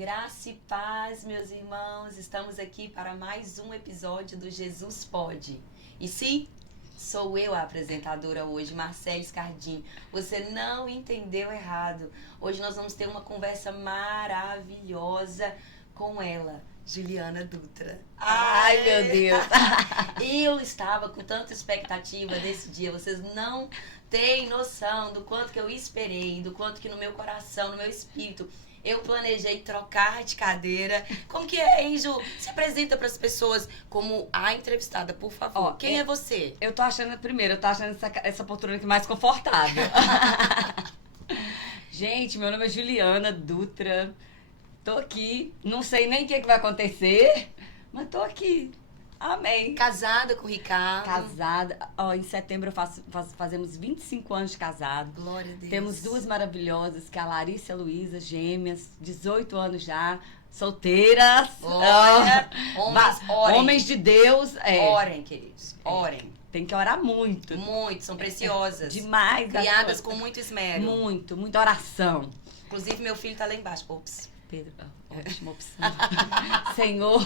Graça e paz, meus irmãos. Estamos aqui para mais um episódio do Jesus Pode. E sim, sou eu a apresentadora hoje, Marcele Scardim. Você não entendeu errado. Hoje nós vamos ter uma conversa maravilhosa com ela, Juliana Dutra. Ai, meu Deus! Eu estava com tanta expectativa desse dia. Vocês não têm noção do quanto que eu esperei, do quanto que no meu coração, no meu espírito, eu planejei trocar de cadeira. Como que é, hein, Ju? Se apresenta para as pessoas como a entrevistada, por favor. Quem é você? Eu tô achando essa poltrona aqui mais confortável. Gente, meu nome é Juliana Dutra. Tô aqui. Não sei nem o que vai acontecer, mas tô aqui. Amém. Casada com o Ricardo. Casada. Em setembro fazemos 25 anos de casado. Glória a Deus. Temos duas maravilhosas, que é a Larissa e a Luísa, gêmeas, 18 anos já, solteiras. Olha, orem. Homens de Deus. Orem, queridos. Orem. Tem que orar muito. Muito, são preciosas. Demais. Criadas com muito esmero. Muita oração. Inclusive, meu filho tá lá embaixo. Ops. Pedro, ótima opção. Senhor.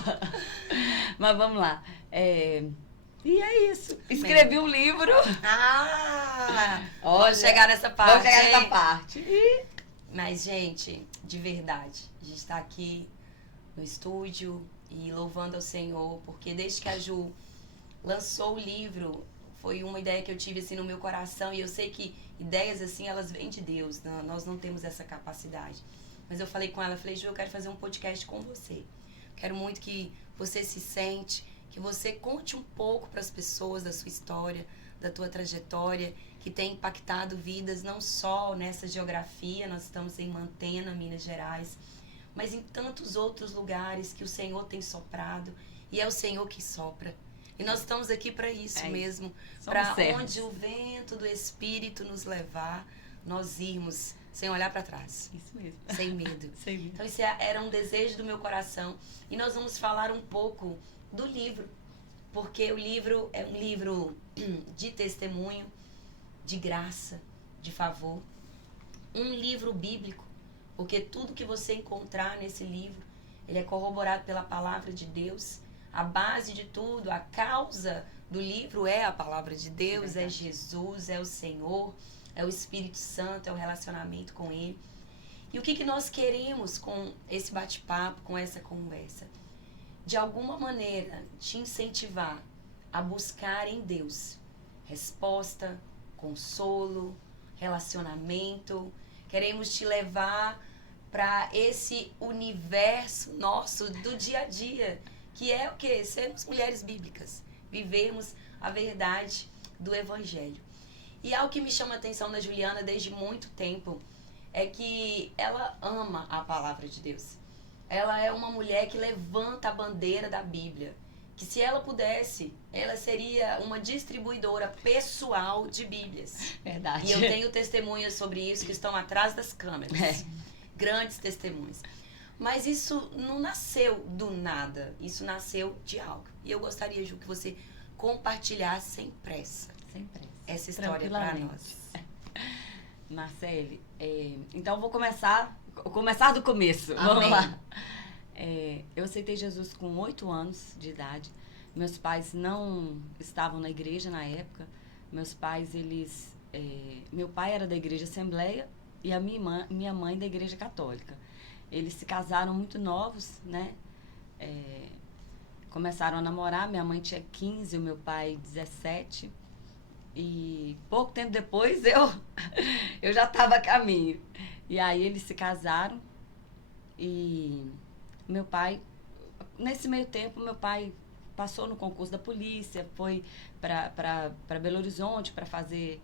Mas vamos lá. E é isso. Escrevi um livro. Vamos chegar nessa parte. E... Mas, gente, de verdade, a gente tá aqui no estúdio e louvando ao Senhor, porque desde que a Ju lançou o livro, foi uma ideia que eu tive assim no meu coração, e eu sei que ideias assim, elas vêm de Deus, nós não temos essa capacidade. Mas eu falei com ela, Ju, eu quero fazer um podcast com você. Quero muito que você se sente, que você conte um pouco para as pessoas da sua história, da tua trajetória, que tem impactado vidas não só nessa geografia, nós estamos em Mantena, Minas Gerais, mas em tantos outros lugares que o Senhor tem soprado, e é o Senhor que sopra. E nós estamos aqui para isso mesmo, para onde o vento do Espírito nos levar, nós irmos sem olhar para trás. Isso mesmo. Sem medo. Sem medo. Então, isso era um desejo do meu coração. E nós vamos falar um pouco do livro. Porque o livro é um livro de testemunho, de graça, de favor. Um livro bíblico. Porque tudo que você encontrar nesse livro, ele é corroborado pela palavra de Deus. A base de tudo, a causa do livro é a palavra de Deus, é Jesus, é o Senhor, é o Espírito Santo, é o relacionamento com Ele. E o que nós queremos com esse bate-papo, com essa conversa? De alguma maneira, te incentivar a buscar em Deus resposta, consolo, relacionamento. Queremos te levar para esse universo nosso do dia a dia, que é o quê? Sermos mulheres bíblicas, vivermos a verdade do Evangelho. E algo que me chama a atenção da Juliana desde muito tempo é que ela ama a palavra de Deus. Ela é uma mulher que levanta a bandeira da Bíblia. Que se ela pudesse, ela seria uma distribuidora pessoal de Bíblias. Verdade. E eu tenho testemunhas sobre isso que estão atrás das câmeras. Grandes testemunhas. Mas isso não nasceu do nada. Isso nasceu de algo. E eu gostaria, Ju, que você compartilhasse sem pressa. Sem pressa. Essa história para nós. Marcele, então vou começar do começo. Amém. Vamos lá. Eu aceitei Jesus com 8 anos de idade. Meus pais não estavam na igreja na época. Meus pais, meu pai era da igreja Assembleia e a minha mãe da igreja católica. Eles se casaram muito novos, né? Começaram a namorar, minha mãe tinha 15, o meu pai 17. E pouco tempo depois eu já estava a caminho. E aí eles se casaram e meu pai, nesse meio tempo, meu pai passou no concurso da polícia, foi para Belo Horizonte para fazer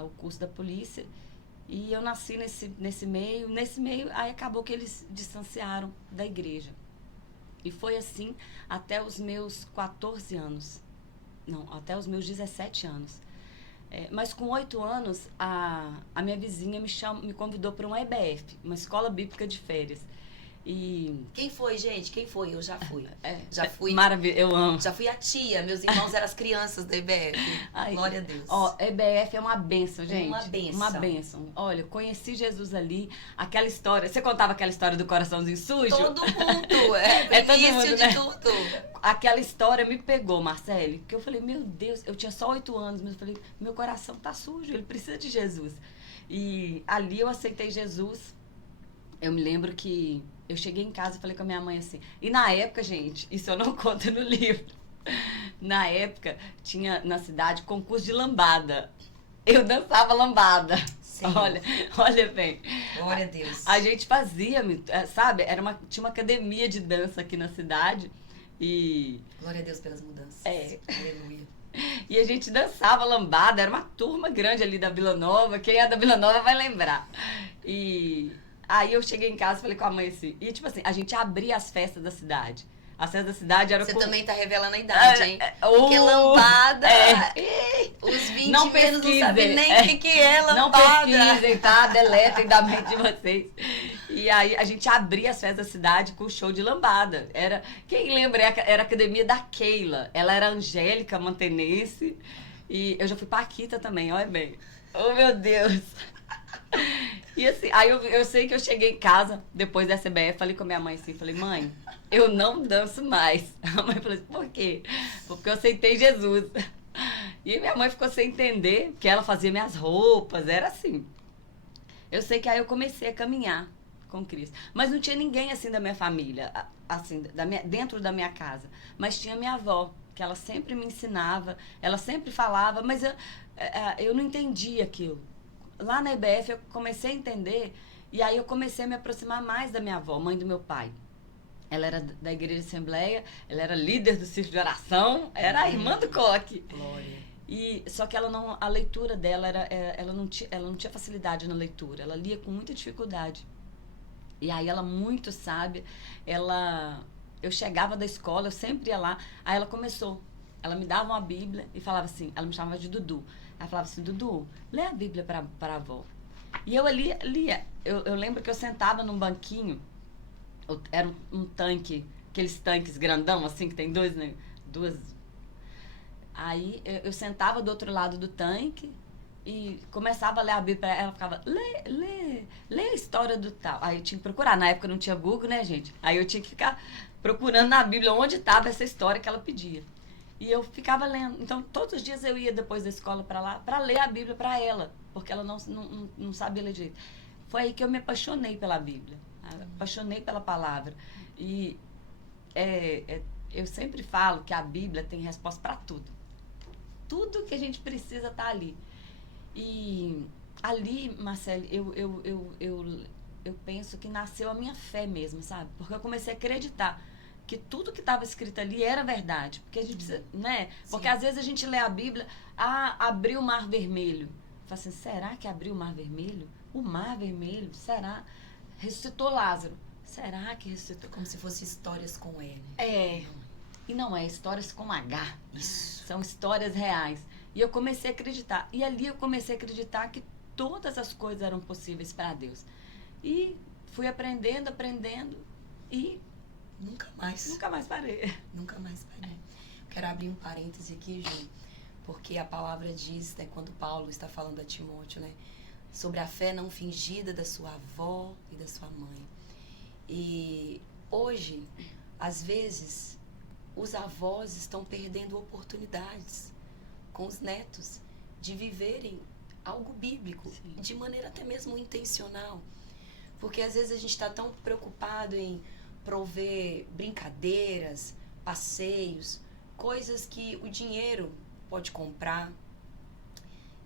o curso da polícia. E eu nasci nesse meio, aí acabou que eles distanciaram da igreja. E foi assim até os meus 14 anos. Não, até os meus 17 anos. Mas com 8 anos, a minha vizinha me convidou para uma EBF, uma escola bíblica de férias. E Quem foi, gente? Quem foi? Eu já fui. é, Já fui. maravilha, eu amo. Já fui a tia. Meus irmãos eram as crianças da EBF. Ai, Glória a Deus. ó, EBF é uma bênção, gente. Uma bênção. Uma bênção. Olha, eu conheci Jesus ali, aquela história. Você contava aquela história do coraçãozinho sujo? Todo mundo. É o É todo início mundo, de né? tudo. Aquela história me pegou, Marcele, porque eu falei, meu Deus, eu tinha só 8 anos, mas eu falei, meu coração tá sujo, ele precisa de Jesus. E ali eu aceitei Jesus. Eu me lembro que eu cheguei em casa e falei com a minha mãe assim. E na época, gente, isso eu não conto no livro. Na época, tinha na cidade concurso de lambada. Eu dançava lambada. Senhor. Olha bem. Glória a Deus. A gente fazia, sabe? Tinha uma academia de dança aqui na cidade. E Glória a Deus pelas mudanças. É. Aleluia. E a gente dançava lambada, era uma turma grande ali da Vila Nova, quem é da Vila Nova vai lembrar. E aí eu cheguei em casa e falei com a mãe assim, e tipo assim, a gente abria as festas da cidade. As festas da cidade eram Você com... também tá revelando a idade, hein? Porque Oh, lambada, é. os 20 Não menos não sabem pesquisem, nem é. o que é Não lambada. pesquisem, tá? Deletem da mente de vocês. E aí a gente abria as festas da cidade com o show de lambada. Quem lembra, era a academia da Keila. Ela era Angélica Mantenense. E eu já fui Paquita também, olha bem. Oh, meu Deus. E assim, aí eu sei que eu cheguei em casa, depois da CBF, falei com a minha mãe assim, falei, mãe, eu não danço mais. A mãe falou assim, por quê? Porque eu aceitei Jesus. E minha mãe ficou sem entender, porque ela fazia minhas roupas, era assim. Eu sei que aí eu comecei a caminhar com Cristo. Mas não tinha ninguém assim da minha família, assim, dentro da minha casa. Mas tinha minha avó, que ela sempre me ensinava, ela sempre falava, mas eu não entendia aquilo. Lá na EBF eu comecei a entender, e aí eu comecei a me aproximar mais da minha avó, mãe do meu pai. Ela era da Igreja Assembleia, ela era líder do círculo de oração, era a irmã do coque. Glória. Só que a leitura dela, ela não tinha facilidade na leitura, ela lia com muita dificuldade. E aí ela, muito sábia, eu chegava da escola, eu sempre ia lá, aí ela começou, ela me dava uma Bíblia e falava assim, ela me chamava de Dudu. Ela falava assim, Dudu, lê a Bíblia para a avó. E eu ali lia. Eu lembro que eu sentava num banquinho, era um tanque, aqueles tanques grandão, assim, que tem duas... Aí eu sentava do outro lado do tanque e começava a ler a Bíblia para ela. Ela ficava, lê a história do tal. Aí eu tinha que procurar. Na época não tinha Google, né, gente? Aí eu tinha que ficar procurando na Bíblia onde estava essa história que ela pedia. E eu ficava lendo. Então, todos os dias eu ia depois da escola para lá, para ler a Bíblia para ela, porque ela não sabia ler direito. Foi aí que eu me apaixonei pela Bíblia, apaixonei pela palavra. E eu sempre falo que a Bíblia tem resposta para tudo. Tudo que a gente precisa tá ali. E ali, Marcele, eu penso que nasceu a minha fé mesmo, sabe? Porque eu comecei a acreditar que tudo que estava escrito ali era verdade. Porque a gente precisa, né? Porque às vezes a gente lê a Bíblia, abriu o Mar Vermelho. Fala assim, será que abriu o Mar Vermelho? O Mar Vermelho, será? Ressuscitou Lázaro. Será que ressuscitou? Como se fossem histórias com L. E não é histórias com H. Isso. São histórias reais. E eu comecei a acreditar. E ali eu comecei a acreditar que todas as coisas eram possíveis para Deus. E fui aprendendo e Nunca mais. nunca mais parei. Nunca mais parei. Quero abrir um parêntese aqui, Ju, porque a palavra diz, né, quando Paulo está falando a Timóteo, né, sobre a fé não fingida da sua avó e da sua mãe. E hoje, às vezes, os avós estão perdendo oportunidades com os netos de viverem algo bíblico, Sim. de maneira até mesmo intencional. Porque às vezes a gente está tão preocupado em prover brincadeiras, passeios, coisas que o dinheiro pode comprar.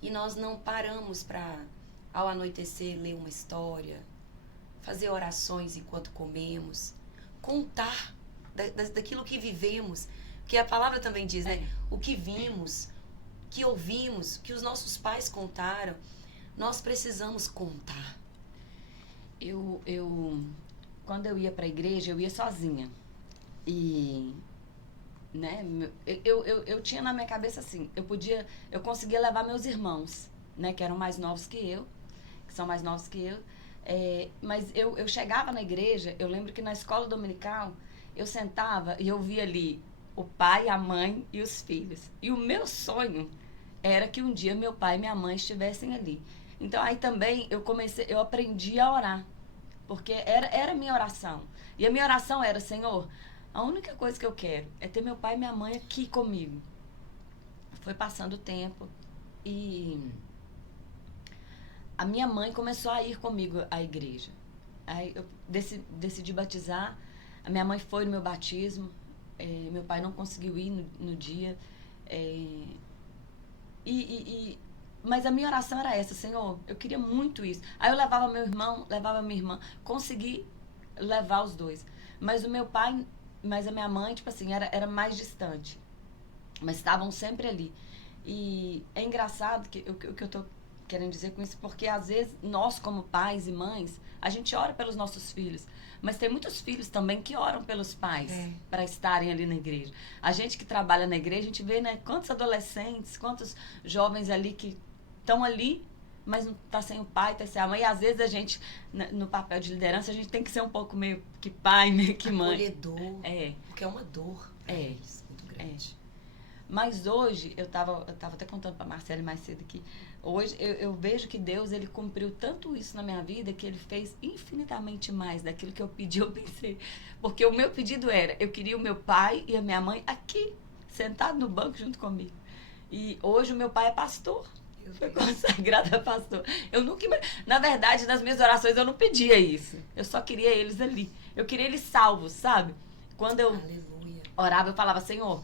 E nós não paramos para, ao anoitecer, ler uma história, fazer orações enquanto comemos, contar daquilo que vivemos. Porque a palavra também diz, né? O que vimos, que ouvimos, que os nossos pais contaram, nós precisamos contar. Quando eu ia para a igreja, eu ia sozinha. E, né, eu tinha na minha cabeça assim, eu conseguia levar meus irmãos, né, que eram mais novos que eu, que são mais novos que eu, Mas eu chegava na igreja, eu lembro que na escola dominical, eu sentava e eu via ali o pai, a mãe e os filhos. E o meu sonho era que um dia meu pai e minha mãe estivessem ali. Então aí também eu aprendi a orar, porque era a minha oração. E a minha oração era: Senhor, a única coisa que eu quero é ter meu pai e minha mãe aqui comigo. Foi passando o tempo e a minha mãe começou a ir comigo à igreja. Aí eu decidi batizar, a minha mãe foi no meu batismo, meu pai não conseguiu ir no dia. Mas a minha oração era essa: Senhor, eu queria muito isso. Aí eu levava meu irmão, levava minha irmã, consegui levar os dois. Mas o meu pai, mas a minha mãe, tipo assim, era mais distante. Mas estavam sempre ali. E é engraçado que eu tô querendo dizer com isso, porque às vezes nós, como pais e mães, a gente ora pelos nossos filhos. Mas tem muitos filhos também que oram pelos pais para estarem ali na igreja. A gente que trabalha na igreja, a gente vê, né, quantos adolescentes, quantos jovens ali que estão ali, mas não tá sem o pai, tá sem a mãe. E às vezes a gente, no papel de liderança, a gente tem que ser um pouco meio que pai, meio que mãe. Acolhedor. Porque é uma dor. Isso, muito grande. Mas hoje, eu tava até contando pra Marcele mais cedo aqui, hoje eu vejo que Deus, ele cumpriu tanto isso na minha vida, que ele fez infinitamente mais daquilo que eu pedi, eu pensei. Porque o meu pedido era, eu queria o meu pai e a minha mãe aqui, sentado no banco junto comigo. E hoje o meu pai é pastor. Foi consagrado a pastor. Eu nunca, na verdade, nas minhas orações eu não pedia isso. Eu só queria eles ali. Eu queria eles salvos, sabe? Quando eu orava, eu falava: Senhor,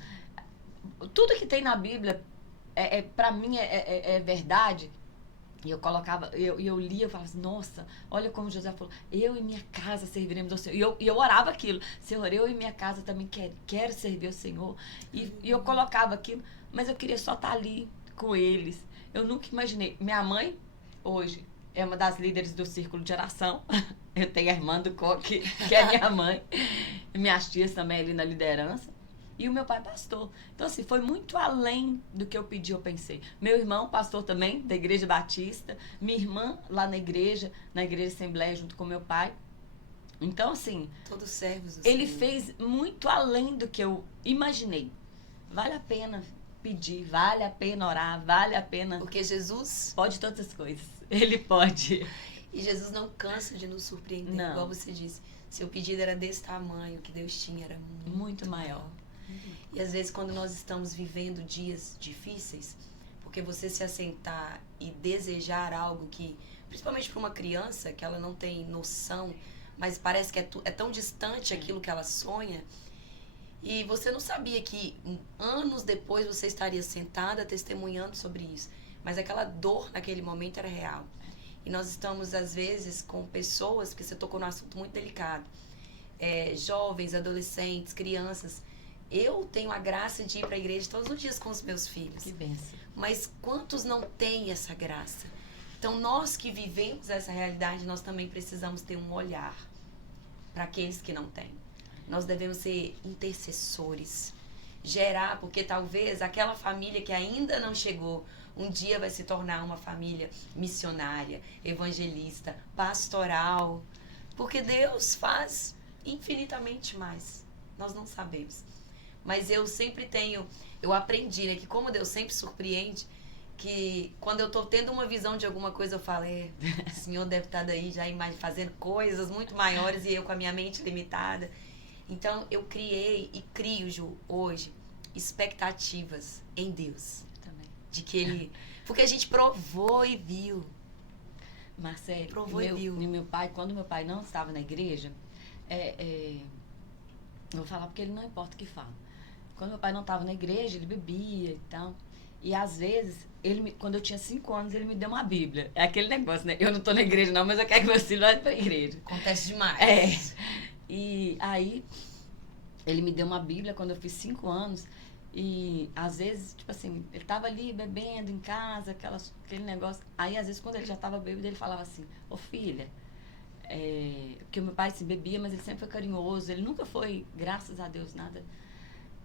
tudo que tem na Bíblia, pra mim, é verdade. E eu colocava, eu lia, eu falava assim: nossa, olha como José falou, eu e minha casa serviremos ao Senhor. E eu orava aquilo: Senhor, eu e minha casa também quero servir ao Senhor. E eu colocava aquilo, mas eu queria só estar ali com eles. Eu nunca imaginei. Minha mãe, hoje, é uma das líderes do círculo de oração. Eu tenho a irmã do Coque, que é minha mãe. E minhas tias também ali na liderança. E o meu pai pastor. Então, assim, foi muito além do que eu pedi, eu pensei. Meu irmão, pastor também, da Igreja Batista. Minha irmã, lá na igreja Assembleia, junto com meu pai. Então, assim... Todos servos. Ele fez muito além do que eu imaginei. Vale a pena pedir, vale a pena orar, vale a pena... Porque Jesus... pode todas as coisas. Ele pode. E Jesus não cansa de nos surpreender. Não. Igual você disse. Seu pedido era desse tamanho, o que Deus tinha era muito maior. E às vezes quando nós estamos vivendo dias difíceis, porque você se assentar e desejar algo que, principalmente para uma criança, que ela não tem noção, mas parece que é tão distante aquilo que ela sonha, e você não sabia que anos depois você estaria sentada testemunhando sobre isso. Mas aquela dor naquele momento era real. E nós estamos, às vezes, com pessoas, porque você tocou num assunto muito delicado, jovens, adolescentes, crianças. Eu tenho a graça de ir para a igreja todos os dias com os meus filhos. Que bênção. Mas quantos não têm essa graça? Então, nós que vivemos essa realidade, nós também precisamos ter um olhar para aqueles que não têm. Nós devemos ser intercessores. Gerar, porque talvez aquela família que ainda não chegou, um dia vai se tornar uma família missionária, evangelista, pastoral. Porque Deus faz infinitamente mais. Nós não sabemos. Mas eu sempre eu aprendi, né, que como Deus sempre surpreende, que quando eu tô tendo uma visão de alguma coisa, eu falo: o Senhor deve estar daí já fazendo coisas muito maiores e eu com a minha mente limitada. Então, eu criei e crio, Ju, hoje, expectativas em Deus. Também. De que Ele... Porque a gente provou e viu. Marcelo, provou e viu. Meu pai, quando meu pai não estava na igreja, eu vou falar porque ele não importa o que fala. Quando meu pai não estava na igreja, ele bebia e tal. E às vezes, quando eu tinha 5 anos, ele me deu uma Bíblia. É aquele negócio, né? Eu não estou na igreja não, mas eu quero que meu filho vá para a igreja. Acontece demais. E aí, ele me deu uma Bíblia quando eu fiz 5 anos. E às vezes, tipo assim, ele tava ali bebendo em casa, aquele negócio. Aí, às vezes, quando ele já tava bêbado, ele falava assim: ô filha, porque o meu pai assim, bebia, mas ele sempre foi carinhoso. Ele nunca foi, graças a Deus, nada.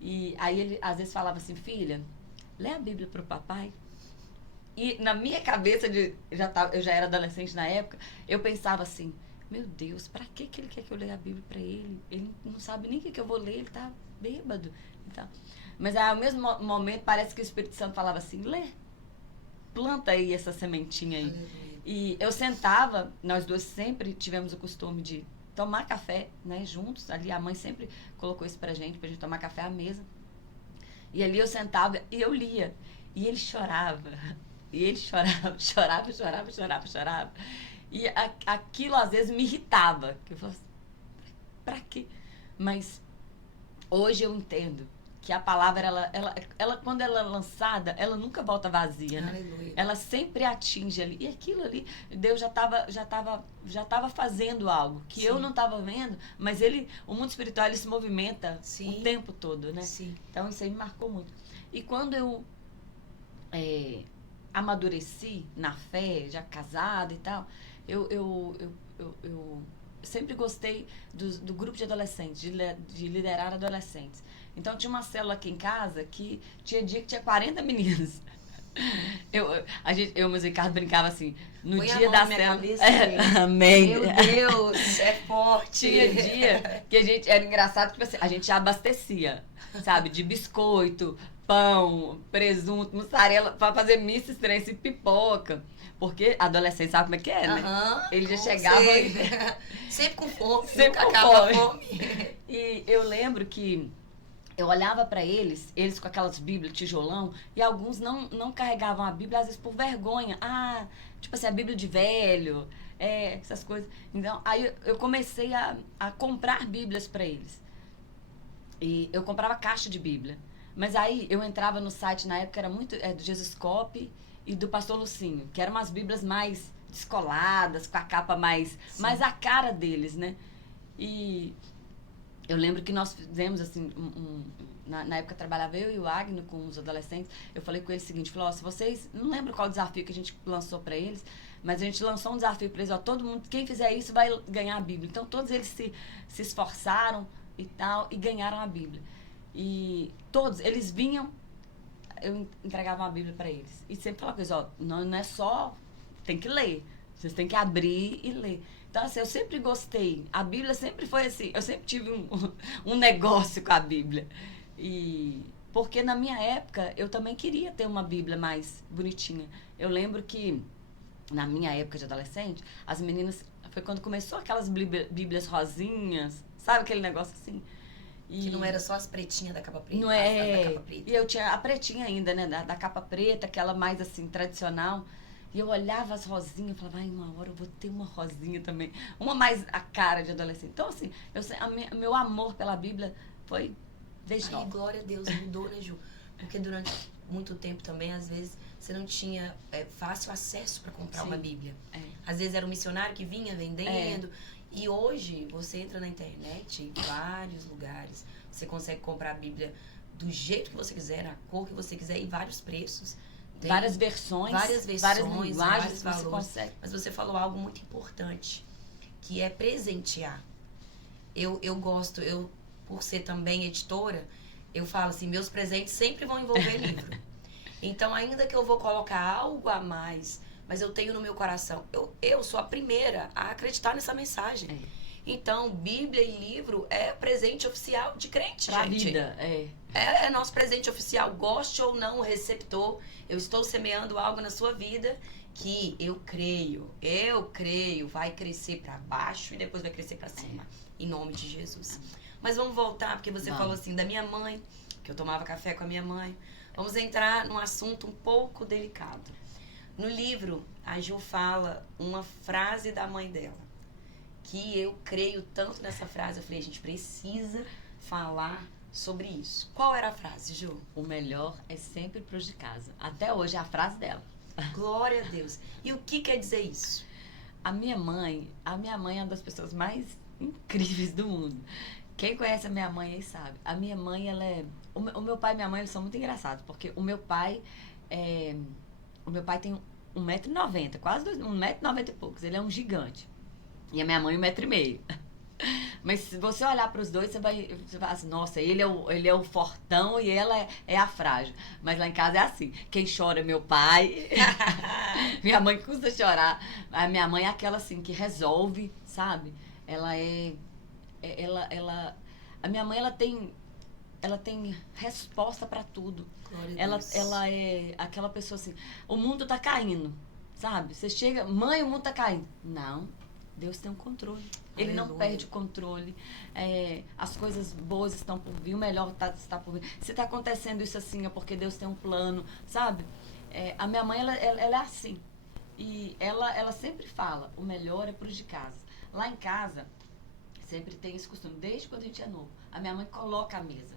E aí ele, às vezes, falava assim: filha, lê a Bíblia pro papai. E na minha cabeça, eu já era adolescente na época, eu pensava assim, meu Deus, pra que ele quer que eu leia a Bíblia pra ele? Ele não sabe nem o que eu vou ler, ele tá bêbado. Então, mas aí, ao mesmo momento, parece que o Espírito Santo falava assim, lê, planta aí essa sementinha aí. Aleluia. E eu sentava, nós duas sempre tivemos o costume de tomar café, né, juntos. Ali a mãe sempre colocou isso pra gente tomar café à mesa. E ali eu sentava e eu lia. E ele chorava. E ele chorava. E aquilo às vezes me irritava. Que eu falava assim, pra quê? Mas hoje eu entendo que a palavra, ela quando ela é lançada, ela nunca volta vazia, né? Aleluia. Ela sempre atinge ali. E aquilo ali, Deus já estava fazendo algo que Sim. eu não estava vendo, mas o mundo espiritual, ele se movimenta Sim. o tempo todo, né? Sim. Então, isso aí me marcou muito. E quando eu amadureci na fé, já casada e tal, eu sempre gostei do grupo de adolescentes, de liderar adolescentes. Então, tinha uma célula aqui em casa que tinha dia que tinha 40 meninas. Eu e o Ricardo brincava assim, no dia da célula... Amém. Meu Deus, é forte. Tinha dia que a gente... Era engraçado, tipo assim, a gente abastecia, sabe? De biscoito, pão, presunto, mussarela, pra fazer missa, trem, e pipoca. Porque adolescente sabe como é que é, né? Eles já chegavam... Sempre com fome. Sempre nunca com acaba fome. fome. E eu lembro que eu olhava pra eles com aquelas bíblias, tijolão, e alguns não carregavam a Bíblia, às vezes por vergonha. Tipo assim, a Bíblia de velho, essas coisas. Então, aí eu comecei a comprar Bíblias pra eles. E eu comprava caixa de Bíblia. Mas aí eu entrava no site, na época era muito do Jesuscope e do Pastor Lucinho, que eram umas Bíblias mais descoladas, com a capa mais a cara deles, né? E eu lembro que nós fizemos, assim, na época trabalhava eu e o Agno com os adolescentes, eu falei com eles o seguinte, falei, se vocês, não lembro qual desafio que a gente lançou pra eles, mas a gente lançou um desafio pra eles, todo mundo, quem fizer isso vai ganhar a Bíblia. Então todos eles se esforçaram e tal, e ganharam a Bíblia. E todos, eles vinham, eu entregava uma Bíblia pra eles. E sempre falava coisa, não é só, tem que ler, vocês têm que abrir e ler. Então, assim, eu sempre gostei. A Bíblia sempre foi assim, eu sempre tive um negócio com a Bíblia. E porque na minha época, eu também queria ter uma Bíblia mais bonitinha. Eu lembro que, na minha época de adolescente, as meninas, foi quando começou aquelas Bíblias rosinhas, sabe aquele negócio assim? Que não era só as pretinhas da capa preta. Não da capa preta. E eu tinha a pretinha ainda, né, da capa preta, aquela mais assim, tradicional. E eu olhava as rosinhas e falava, uma hora eu vou ter uma rosinha também. Uma mais a cara de adolescente. Então, assim, meu amor pela Bíblia foi desde nova. Glória a Deus, mudou, né, Ju? Porque durante muito tempo também, às vezes, você não tinha fácil acesso para comprar uma Bíblia. Às vezes era um missionário que vinha vendendo. E hoje, você entra na internet, em vários lugares, você consegue comprar a Bíblia do jeito que você quiser, na cor que você quiser e vários preços. Tem várias versões, várias linguagens, vários você valores. consegue. Mas você falou algo muito importante, que é presentear. Eu gosto, por ser também editora, eu falo assim, meus presentes sempre vão envolver livro. Então, ainda que eu vou colocar algo a mais, mas eu tenho no meu coração, eu sou a primeira a acreditar nessa mensagem. Então, Bíblia e livro é presente oficial de crente, pra gente. Vida, É nosso presente oficial, goste ou não o receptor. Eu estou semeando algo na sua vida que eu creio, vai crescer para baixo e depois vai crescer para cima, em nome de Jesus. Mas vamos voltar, porque você falou assim da minha mãe, que eu tomava café com a minha mãe. Vamos entrar num assunto um pouco delicado. No livro, a Ju fala uma frase da mãe dela, que eu creio tanto nessa frase. Eu falei, a gente precisa falar sobre isso. Qual era a frase, Ju? O melhor é sempre pros de casa. Até hoje é a frase dela. Glória a Deus. E o que quer dizer isso? A minha mãe é uma das pessoas mais incríveis do mundo. Quem conhece a minha mãe aí sabe. A minha mãe, ela é... O meu pai e minha mãe, eles são muito engraçados, porque o meu pai tem 1,90 m, quase 1,90 m e poucos. Ele é um gigante. E a minha mãe 1,5 m. Mas se você olhar para os dois, você vai assim, nossa, ele é o fortão e ela é a frágil. Mas lá em casa é assim, quem chora é meu pai, minha mãe custa chorar. A minha mãe é aquela assim, que resolve, sabe? Ela a minha mãe, ela tem resposta para tudo. Glória a Deus. Ela é aquela pessoa assim, o mundo tá caindo, sabe? Você chega, mãe, o mundo tá caindo. Não, Deus tem um controle. Ele não Aleluia. perde o controle. As coisas boas estão por vir, o melhor está por vir. Se está acontecendo isso assim, é porque Deus tem um plano, sabe? A minha mãe, ela é assim. E ela sempre fala, o melhor é pros de casa. Lá em casa, sempre tem esse costume, desde quando a gente é novo. A minha mãe coloca a mesa.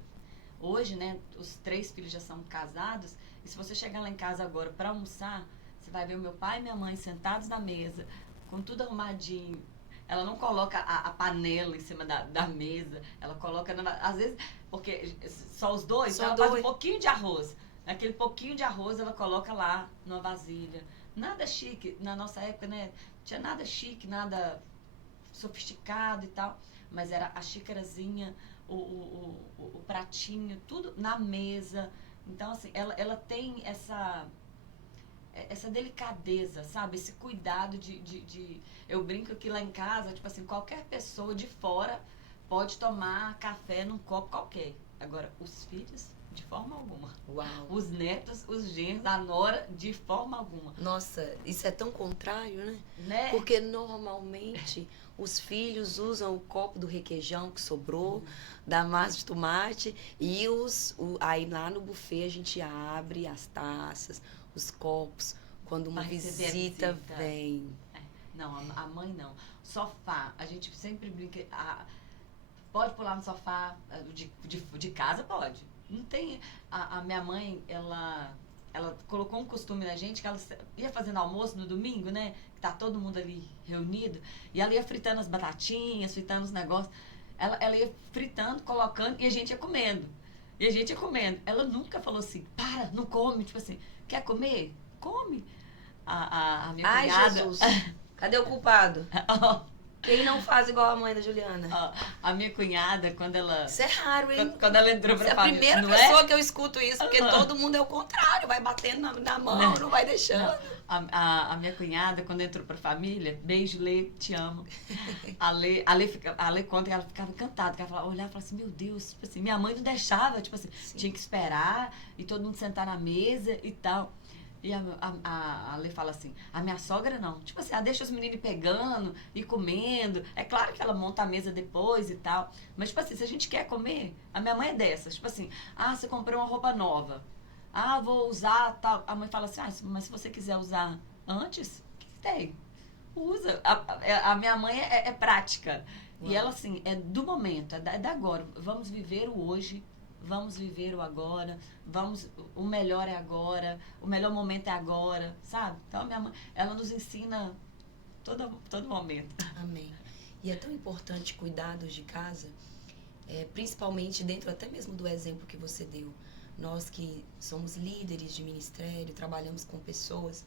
Hoje, né, os 3 filhos já são casados, e se você chegar lá em casa agora para almoçar, você vai ver o meu pai e minha mãe sentados na mesa, com tudo arrumadinho. Ela não coloca a panela em cima da mesa, ela coloca, às vezes, porque só os dois, Só ela dois. faz um pouquinho de arroz. Aquele pouquinho de arroz ela coloca lá numa vasilha. Nada chique, na nossa época, né, não tinha nada chique, nada sofisticado e tal, mas era a xícarazinha, o pratinho, tudo na mesa. Então, assim, ela tem essa delicadeza, sabe? Esse cuidado Eu brinco que lá em casa, tipo assim, qualquer pessoa de fora pode tomar café num copo qualquer. Agora, os filhos, de forma alguma. Uau. Os netos, os genros, a nora, de forma alguma. Nossa, isso é tão contrário, Né? Porque normalmente os filhos usam o copo do requeijão que sobrou, da massa de tomate, e aí lá no buffet a gente abre as taças, os copos, quando uma Pra receber a visita visita. vem. Não, a mãe não. Sofá, a gente sempre brinca. Pode pular no sofá, de casa pode. Não tem. A minha mãe, ela colocou um costume na gente que ela ia fazendo almoço no domingo, né? Que tá todo mundo ali reunido. E ela ia fritando as batatinhas, fritando os negócios. Ela ia fritando, colocando e a gente ia comendo. E a gente ia comendo. Ela nunca falou assim, para, não come. Tipo assim, quer comer? Come. A minha Ai, cunhada... Jesus, cadê o culpado? Quem não faz igual a mãe da Juliana? A minha cunhada, quando ela... Isso é raro, hein? Quando ela entrou pra Você é a família, primeira não pessoa que eu escuto isso, porque todo mundo é o contrário, vai batendo na mão, não vai deixando. A minha cunhada, quando entrou pra família, beijo, Lê, te amo. A Lê conta que ela ficava encantada, que ela olhava e falava assim, meu Deus, tipo assim, minha mãe não deixava, tipo assim, tinha que esperar e todo mundo sentar na mesa e tal. E a Lê fala assim, a minha sogra não. Tipo assim, ela deixa os meninos pegando e comendo. É claro que ela monta a mesa depois e tal. Mas, tipo assim, se a gente quer comer, a minha mãe é dessas. Tipo assim, você comprou uma roupa nova. Vou usar tal. A mãe fala assim, mas se você quiser usar antes, o que tem? Usa. A minha mãe é prática. Uau. E ela, assim, é do momento, é da agora. Vamos viver o hoje. Vamos viver o agora, o melhor é agora, o melhor momento é agora, sabe? Então, a minha mãe, ela nos ensina todo momento. Amém. E é tão importante cuidados de casa, principalmente dentro até mesmo do exemplo que você deu. Nós que somos líderes de ministério, trabalhamos com pessoas,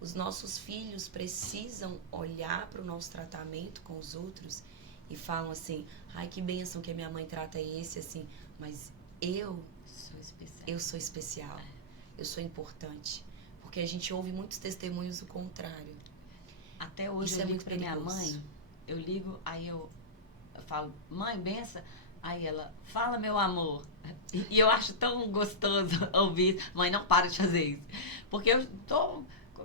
os nossos filhos precisam olhar para o nosso tratamento com os outros e falam assim, ai, que bênção que a minha mãe trata esse, assim, mas eu sou especial, eu sou importante, porque a gente ouve muitos testemunhos do contrário. Até hoje eu ligo pra minha mãe, eu ligo, aí eu falo, mãe, benção, aí ela, fala meu amor, e eu acho tão gostoso ouvir, mãe, não para de fazer isso, porque eu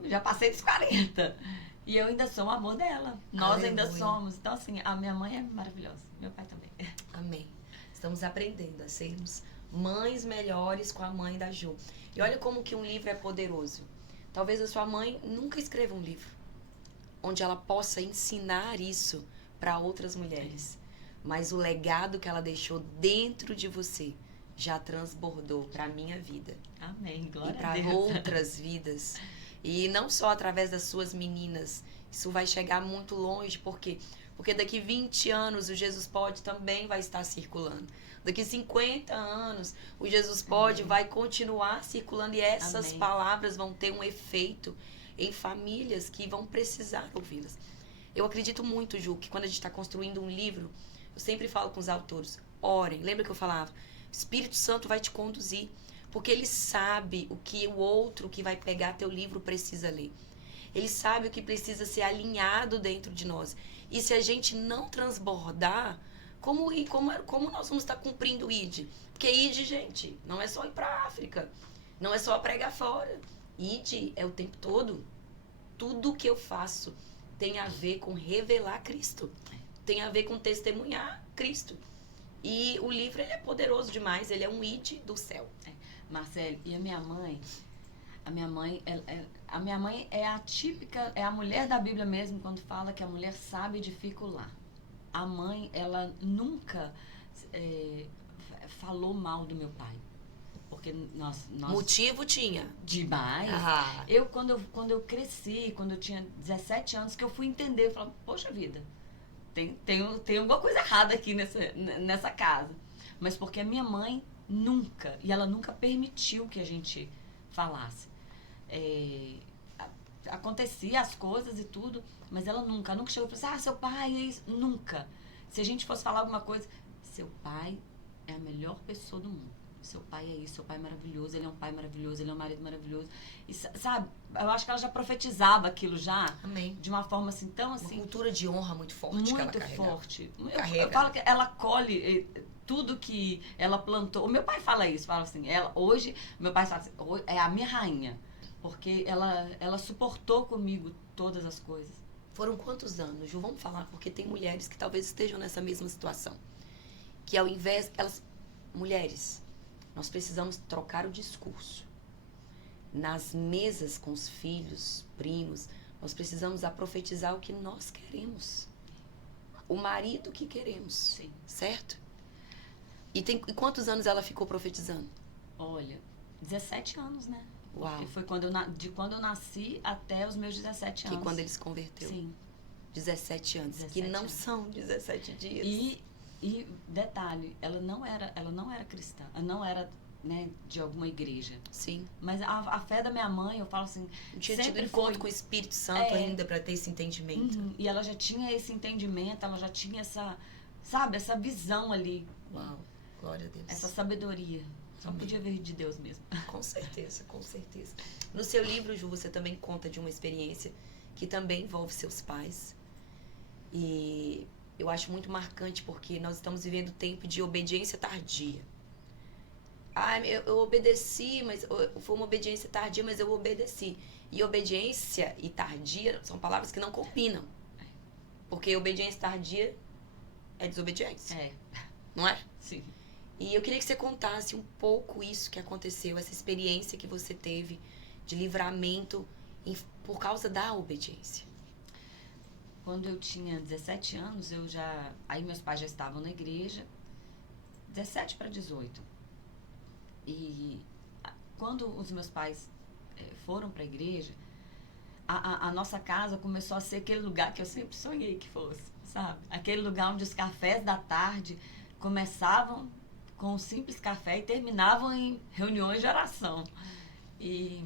já passei dos 40, e eu ainda sou o amor dela, nós ainda somos, então assim, a minha mãe é maravilhosa, meu pai também. Amém. Estamos aprendendo a sermos mães melhores com a mãe da Ju. E olha como que um livro é poderoso. Talvez a sua mãe nunca escreva um livro onde ela possa ensinar isso para outras mulheres. Mas o legado que ela deixou dentro de você já transbordou para a minha vida. Amém, glória a Deus. E para outras vidas. E não só através das suas meninas. Isso vai chegar muito longe, porque daqui 20 anos o Jesus Pode também vai estar circulando. Daqui 50 anos o Jesus Pode vai continuar circulando e essas palavras vão ter um efeito em famílias que vão precisar ouvi-las. Eu acredito muito, Ju, que quando a gente está construindo um livro, Eu sempre falo com os autores, orem. Lembra que eu falava? O Espírito Santo vai te conduzir, porque ele sabe o que o outro que vai pegar teu livro precisa ler. Ele sabe o que precisa ser alinhado dentro de nós. E se a gente não transbordar, como nós vamos estar cumprindo o ID? Porque ID, gente, não é só ir para a África. Não é só pregar fora. ID é o tempo todo. Tudo que eu faço tem a ver com revelar Cristo. Tem a ver com testemunhar Cristo. E o livro, ele é poderoso demais. Ele é um ID do céu. Marcele, e a minha mãe... A minha mãe é a típica, é a mulher da Bíblia mesmo, quando fala que a mulher sabe edificar. A mãe, ela nunca falou mal do meu pai. Porque nós Motivo tinha. Demais. Ah. Quando eu cresci, quando eu tinha 17 anos, que eu fui entender, eu falei, poxa vida, tem alguma coisa errada aqui nessa casa. Mas porque a minha mãe nunca, e ela nunca permitiu que a gente falasse. Acontecia as coisas e tudo, mas ela nunca chegou e falou assim, seu pai é isso. Nunca. Se a gente fosse falar alguma coisa, seu pai é a melhor pessoa do mundo. Seu pai é isso, seu pai é maravilhoso, ele é um pai maravilhoso, ele é um marido maravilhoso. E, sabe, eu acho que ela já profetizava aquilo já. Amém. De uma forma assim, tão assim... Uma cultura de honra muito forte que ela carrega. Muito forte. Eu falo que ela colhe tudo que ela plantou. O meu pai fala isso, fala assim, hoje, meu pai fala assim, é a minha rainha. Porque ela suportou comigo todas as coisas. Foram quantos anos, Ju? Vamos falar, porque tem mulheres que talvez estejam nessa mesma situação. Que ao invés... Mulheres, nós precisamos trocar o discurso. Nas mesas com os filhos, primos, nós precisamos profetizar o que nós queremos. O marido que queremos. Sim. Certo? E quantos anos ela ficou profetizando? Olha, 17 anos, né? Uau. Porque foi quando eu nasci até os meus 17 anos. Que quando ele se converteu. Sim. 17 anos. 17 que não anos. são 17 dias. E detalhe, ela não era cristã. Ela não era, né, de alguma igreja. Sim. Mas a fé da minha mãe, eu falo assim... Não tinha tido sempre encontro foi com o Espírito Santo ainda para ter esse entendimento. Uhum. E ela já tinha esse entendimento, ela já tinha essa, sabe, essa visão ali. Uau, glória a Deus. Essa sabedoria. Só podia vir de Deus mesmo. Com certeza, com certeza. No seu livro, Ju, você também conta de uma experiência que também envolve seus pais. E eu acho muito marcante porque nós estamos vivendo tempo de obediência tardia. Eu obedeci, mas foi uma obediência tardia, mas eu obedeci. E obediência e tardia são palavras que não combinam. Porque obediência tardia é desobediência. Não é? Sim. E eu queria que você contasse um pouco isso que aconteceu, essa experiência que você teve de livramento por causa da obediência. Quando eu tinha 17 anos, aí meus pais já estavam na igreja, 17 para 18. E quando os meus pais foram para a igreja, a nossa casa começou a ser aquele lugar que eu sempre sonhei que fosse, sabe? Aquele lugar onde os cafés da tarde começavam com um simples café e terminavam em reuniões de oração. E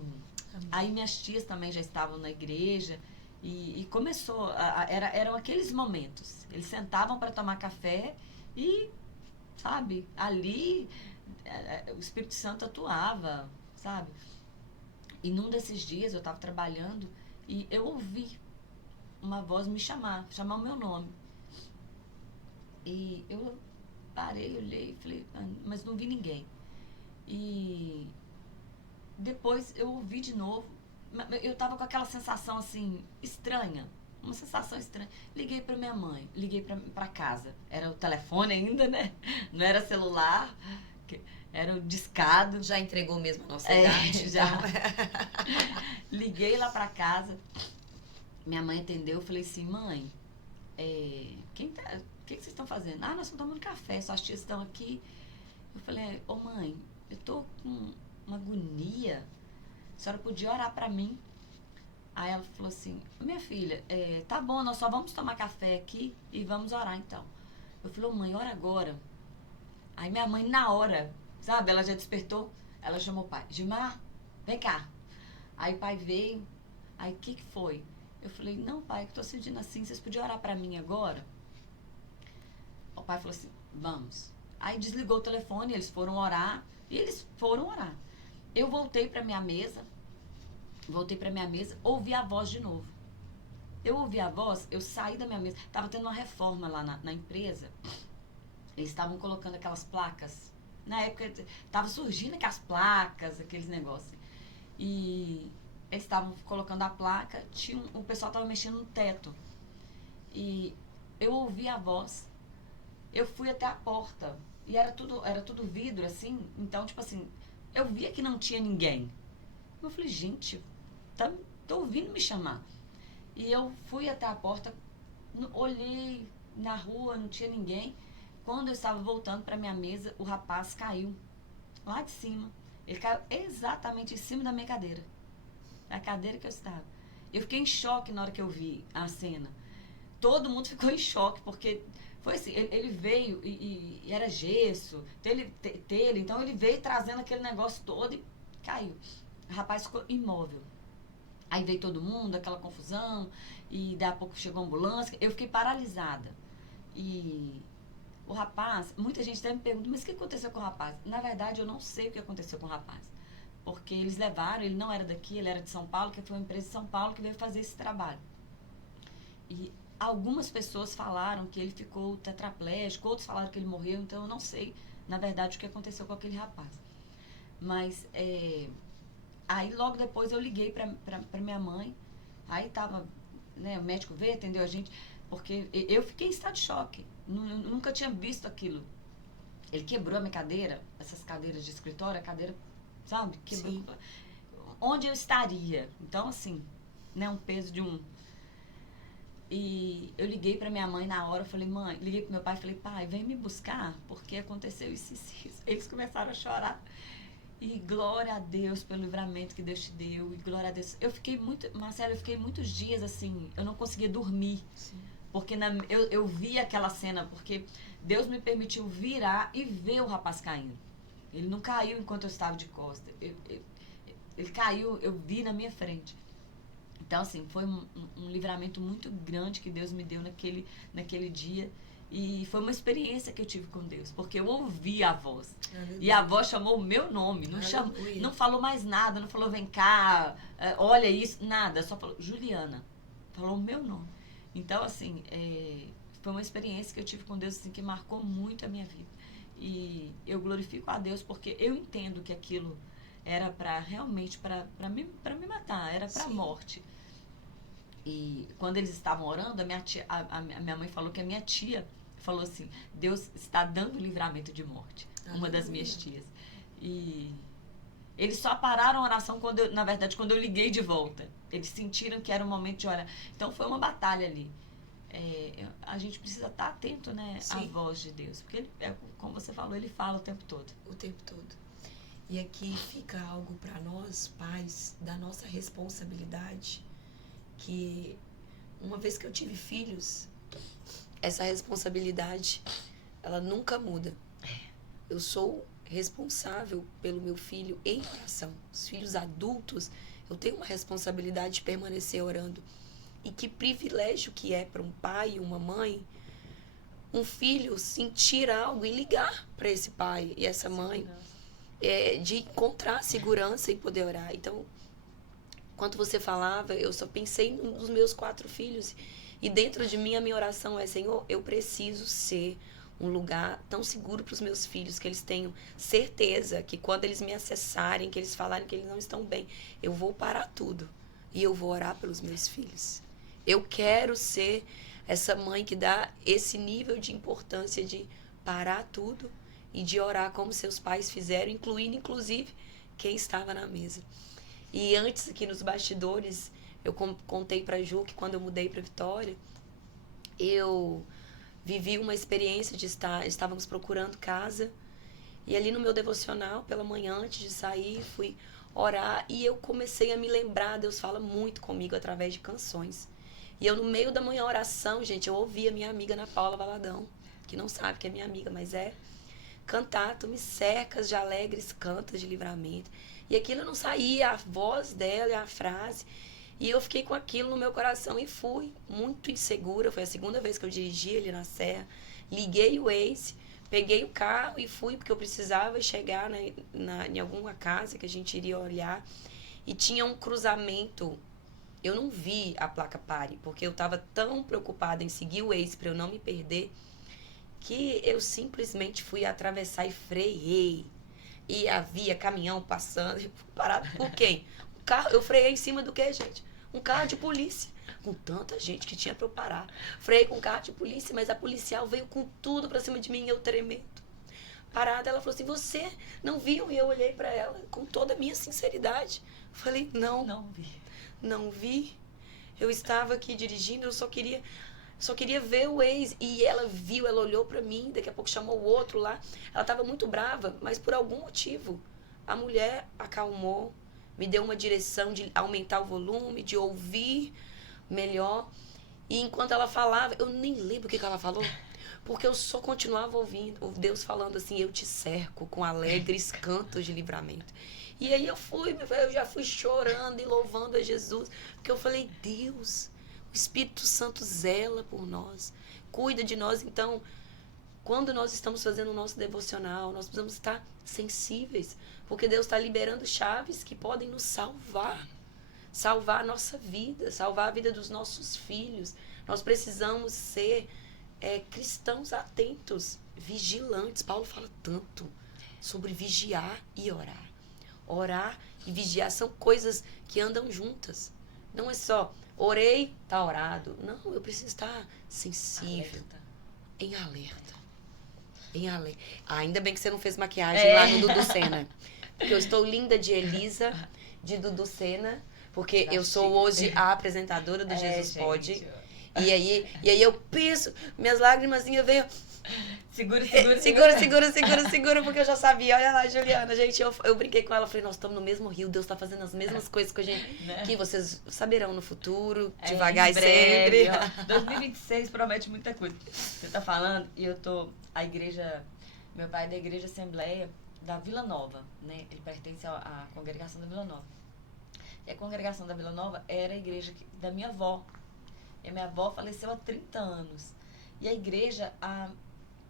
aí minhas tias também já estavam na igreja e começou, eram aqueles momentos. Eles sentavam para tomar café e, sabe, ali o Espírito Santo atuava, sabe? E num desses dias eu estava trabalhando e eu ouvi uma voz me chamar o meu nome. E eu parei, olhei e falei, mas não vi ninguém. E depois eu ouvi de novo, eu tava com aquela sensação assim, estranha, uma sensação estranha. Liguei pra minha mãe, liguei pra casa. Era o telefone ainda, né? Não era celular, era o discado. Já entregou mesmo a nossa idade? Já. Liguei lá pra casa, minha mãe atendeu, eu falei assim, mãe, o que vocês estão fazendo? Nós estamos tomando café, suas tias estão aqui. Eu falei, mãe, eu tô com uma agonia, a senhora podia orar pra mim? Aí ela falou assim, minha filha, tá bom, nós só vamos tomar café aqui e vamos orar então. Eu falei, mãe, ora agora. Aí minha mãe, na hora, sabe, ela já despertou, ela chamou o pai, Gilmar, vem cá. Aí o pai veio, aí o que foi? Eu falei, não pai, eu tô sentindo assim, vocês podiam orar pra mim agora? o pai falou assim, vamos. Aí desligou o telefone, eles foram orar, e eles foram orar. Eu voltei pra minha mesa, ouvi a voz de novo. Eu ouvi a voz, eu saí da minha mesa, tava tendo uma reforma lá na empresa, eles estavam colocando aquelas placas, na época tava surgindo aquelas placas, aqueles negócios, e eles estavam colocando a placa, o pessoal tava mexendo no teto, e eu ouvi a voz, eu fui até a porta, e era tudo vidro, assim, então, tipo assim, eu via que não tinha ninguém. Eu falei, gente, tô ouvindo me chamar. E eu fui até a porta, olhei na rua, não tinha ninguém. Quando eu estava voltando para minha mesa, o rapaz caiu lá de cima. Ele caiu exatamente em cima da minha cadeira. A cadeira que eu estava. Eu fiquei em choque na hora que eu vi a cena. Todo mundo ficou em choque, porque foi assim, ele veio e era gesso, telha, então ele veio trazendo aquele negócio todo e caiu. O rapaz ficou imóvel. Aí veio todo mundo, aquela confusão, e daí a pouco chegou a ambulância. Eu fiquei paralisada. E o rapaz, muita gente até me pergunta, mas o que aconteceu com o rapaz? Na verdade, eu não sei o que aconteceu com o rapaz. Porque eles levaram, ele não era daqui, ele era de São Paulo, que foi uma empresa de São Paulo que veio fazer esse trabalho. E algumas pessoas falaram que ele ficou tetraplégico, outros falaram que ele morreu, então eu não sei, na verdade, o que aconteceu com aquele rapaz. Mas, aí logo depois eu liguei pra minha mãe, aí tava, né, o médico veio, atendeu a gente, porque eu fiquei em estado de choque, nunca tinha visto aquilo. Ele quebrou a minha cadeira, essas cadeiras de escritório, a cadeira, sabe, quebrou. Sim. Onde eu estaria? Então, assim, né, um peso de um... E eu liguei pra minha mãe na hora, eu falei, mãe, liguei pro meu pai, falei, pai, vem me buscar, porque aconteceu isso. Eles começaram a chorar. E glória a Deus pelo livramento que Deus te deu. E glória a Deus. Marcelo, eu fiquei muitos dias assim, eu não conseguia dormir. Sim. Porque eu vi aquela cena, porque Deus me permitiu virar e ver o rapaz caindo. Ele não caiu enquanto eu estava de costas. Ele caiu, eu vi na minha frente. Então, assim, foi um livramento muito grande que Deus me deu naquele dia. E foi uma experiência que eu tive com Deus, porque eu ouvi a voz. Aleluia. E a voz chamou o meu nome, não falou mais nada, não falou vem cá, olha isso, nada, só falou Juliana, falou o meu nome. Então, assim, foi uma experiência que eu tive com Deus assim, que marcou muito a minha vida. E eu glorifico a Deus porque eu entendo que aquilo era realmente para me matar, era para a morte. E quando eles estavam orando, a minha mãe falou que a minha tia falou assim, Deus está dando livramento de morte. Uma das minhas tias. E eles só pararam a oração quando eu liguei de volta. Eles sentiram que era o momento de orar. Então foi uma batalha ali. A gente precisa estar atento, né, à voz de Deus. Porque ele, como você falou, ele fala o tempo todo. O tempo todo. E aqui fica algo para nós, pais, da nossa responsabilidade, que uma vez que eu tive filhos, essa responsabilidade, ela nunca muda. Eu sou responsável pelo meu filho em oração. Os filhos adultos, eu tenho uma responsabilidade de permanecer orando. E que privilégio que é para um pai e uma mãe, um filho sentir algo e ligar para esse pai e essa mãe, de encontrar segurança e poder orar. Então, enquanto você falava, eu só pensei nos meus 4 filhos. E dentro de mim, a minha oração é, Senhor, eu preciso ser um lugar tão seguro para os meus filhos, que eles tenham certeza que quando eles me acessarem, que eles falarem que eles não estão bem, eu vou parar tudo e eu vou orar pelos meus filhos. Eu quero ser essa mãe que dá esse nível de importância de parar tudo e de orar como seus pais fizeram, incluindo, inclusive, quem estava na mesa. E antes, aqui nos bastidores, eu contei pra Ju que quando eu mudei pra Vitória, eu vivi uma experiência de estávamos procurando casa, e ali no meu devocional, pela manhã, antes de sair, fui orar, e eu comecei a me lembrar, Deus fala muito comigo através de canções. E eu, no meio da manhã oração, gente, eu ouvi a minha amiga Ana Paula Valadão, que não sabe que é minha amiga, mas cantar, tu me cercas de alegres cantas de livramento. E aquilo não saía, a voz dela e a frase. E eu fiquei com aquilo no meu coração e fui muito insegura. Foi a segunda vez que eu dirigi ali na Serra. Liguei o Waze, peguei o carro e fui, porque eu precisava chegar, né, em alguma casa que a gente iria olhar. E tinha um cruzamento. Eu não vi a placa pare, porque eu estava tão preocupada em seguir o Waze para eu não me perder, que eu simplesmente fui atravessar e freiei. E havia caminhão passando. Eu fui parado por quem? Um carro, eu freiei em cima do quê, gente? Um carro de polícia. Com tanta gente que tinha pra eu parar. Freiei com um carro de polícia, mas a policial veio com tudo pra cima de mim e eu tremendo. Parada, ela falou assim, você não viu? E eu olhei pra ela com toda a minha sinceridade. Falei, não. Não vi. Não vi. Eu estava aqui dirigindo, eu só queria ver o ex. E ela viu, ela olhou pra mim, daqui a pouco chamou o outro lá. Ela estava muito brava, mas por algum motivo a mulher acalmou, me deu uma direção de aumentar o volume, de ouvir melhor. E enquanto ela falava, eu nem lembro o que ela falou, porque eu só continuava ouvindo Deus falando assim, eu te cerco com alegres cantos de livramento. E aí eu já fui chorando e louvando a Jesus, porque eu falei, Deus, o Espírito Santo zela por nós, cuida de nós. Então, quando nós estamos fazendo o nosso devocional, nós precisamos estar sensíveis, porque Deus está liberando chaves que podem nos salvar a nossa vida, salvar a vida dos nossos filhos. Nós precisamos ser cristãos atentos, vigilantes. Paulo fala tanto sobre vigiar e orar. Orar e vigiar são coisas que andam juntas. Não é só orei, tá orado. Não, eu preciso estar sensível, em alerta. Ainda bem que você não fez maquiagem lá no Dudu Sena. Porque eu estou linda de Elisa, de Dudu Sena, porque eu sou hoje a apresentadora do Jesus Pode. E aí eu penso, minhas lágrimas veio. Segura, porque eu já sabia. Olha lá, Juliana, gente, eu brinquei com ela, falei, nós estamos no mesmo rio, Deus está fazendo as mesmas coisas que a gente, né? Que vocês saberão no futuro, devagar e sempre. 2026 promete muita coisa. Você tá falando, e eu tô, meu pai é da Igreja Assembleia da Vila Nova, né? Ele pertence à congregação da Vila Nova. E a congregação da Vila Nova era a igreja da minha avó. E a minha avó faleceu há 30 anos. E a igreja,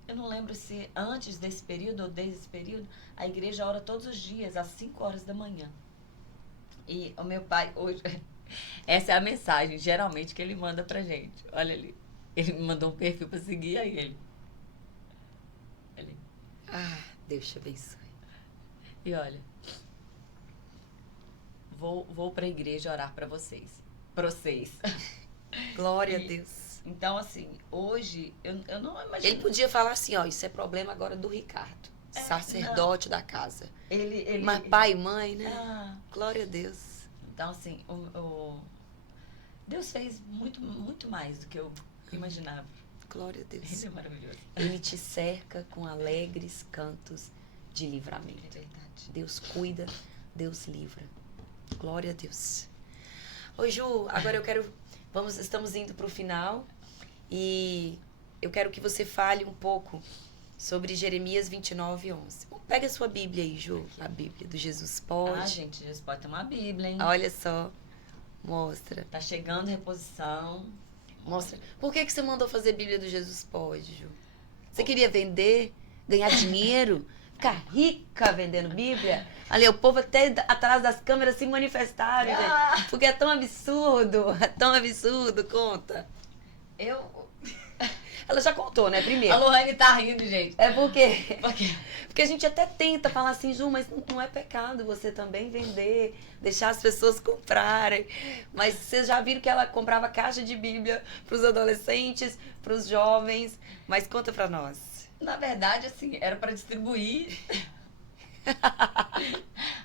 eu não lembro se antes desse período ou desde esse período, a igreja ora todos os dias, às 5 horas da manhã. E o meu pai, hoje, essa é a mensagem, geralmente, que ele manda pra gente. Olha ali, ele me mandou um perfil pra seguir, aí ele. Deus te abençoe. E olha, vou pra igreja orar pra vocês. Pra vocês. Glória a Deus. Então, assim, hoje, eu não imagino. Ele podia falar assim, ó, isso é problema agora do Ricardo, sacerdote da casa. Mas pai e mãe, né? Glória a Deus. Então, assim, Deus fez muito, muito mais do que eu imaginava. Glória a Deus. Ele é maravilhoso. Ele te cerca com alegres cantos de livramento. É verdade. Deus cuida, Deus livra. Glória a Deus. Ô, Ju, agora estamos indo para o final e eu quero que você fale um pouco sobre Jeremias 29:11. Pega a sua Bíblia aí, Ju, a Bíblia do Jesus Pode. Gente, Jesus Pode ter uma Bíblia, hein? Olha só, mostra. Tá chegando reposição. Mostra. Por que você mandou fazer Bíblia do Jesus Pode, Ju? Você queria vender, ganhar dinheiro, ficar rica vendendo Bíblia? Ali, o povo até atrás das câmeras se manifestaram, gente. Porque é tão absurdo, conta. Ela já contou, né, primeiro. A Lohane tá rindo, gente. É porque a gente até tenta falar assim, Ju, mas não é pecado você também vender, deixar as pessoas comprarem. Mas vocês já viram que ela comprava caixa de Bíblia pros adolescentes, pros jovens. Mas conta pra nós. Na verdade, assim, era pra distribuir.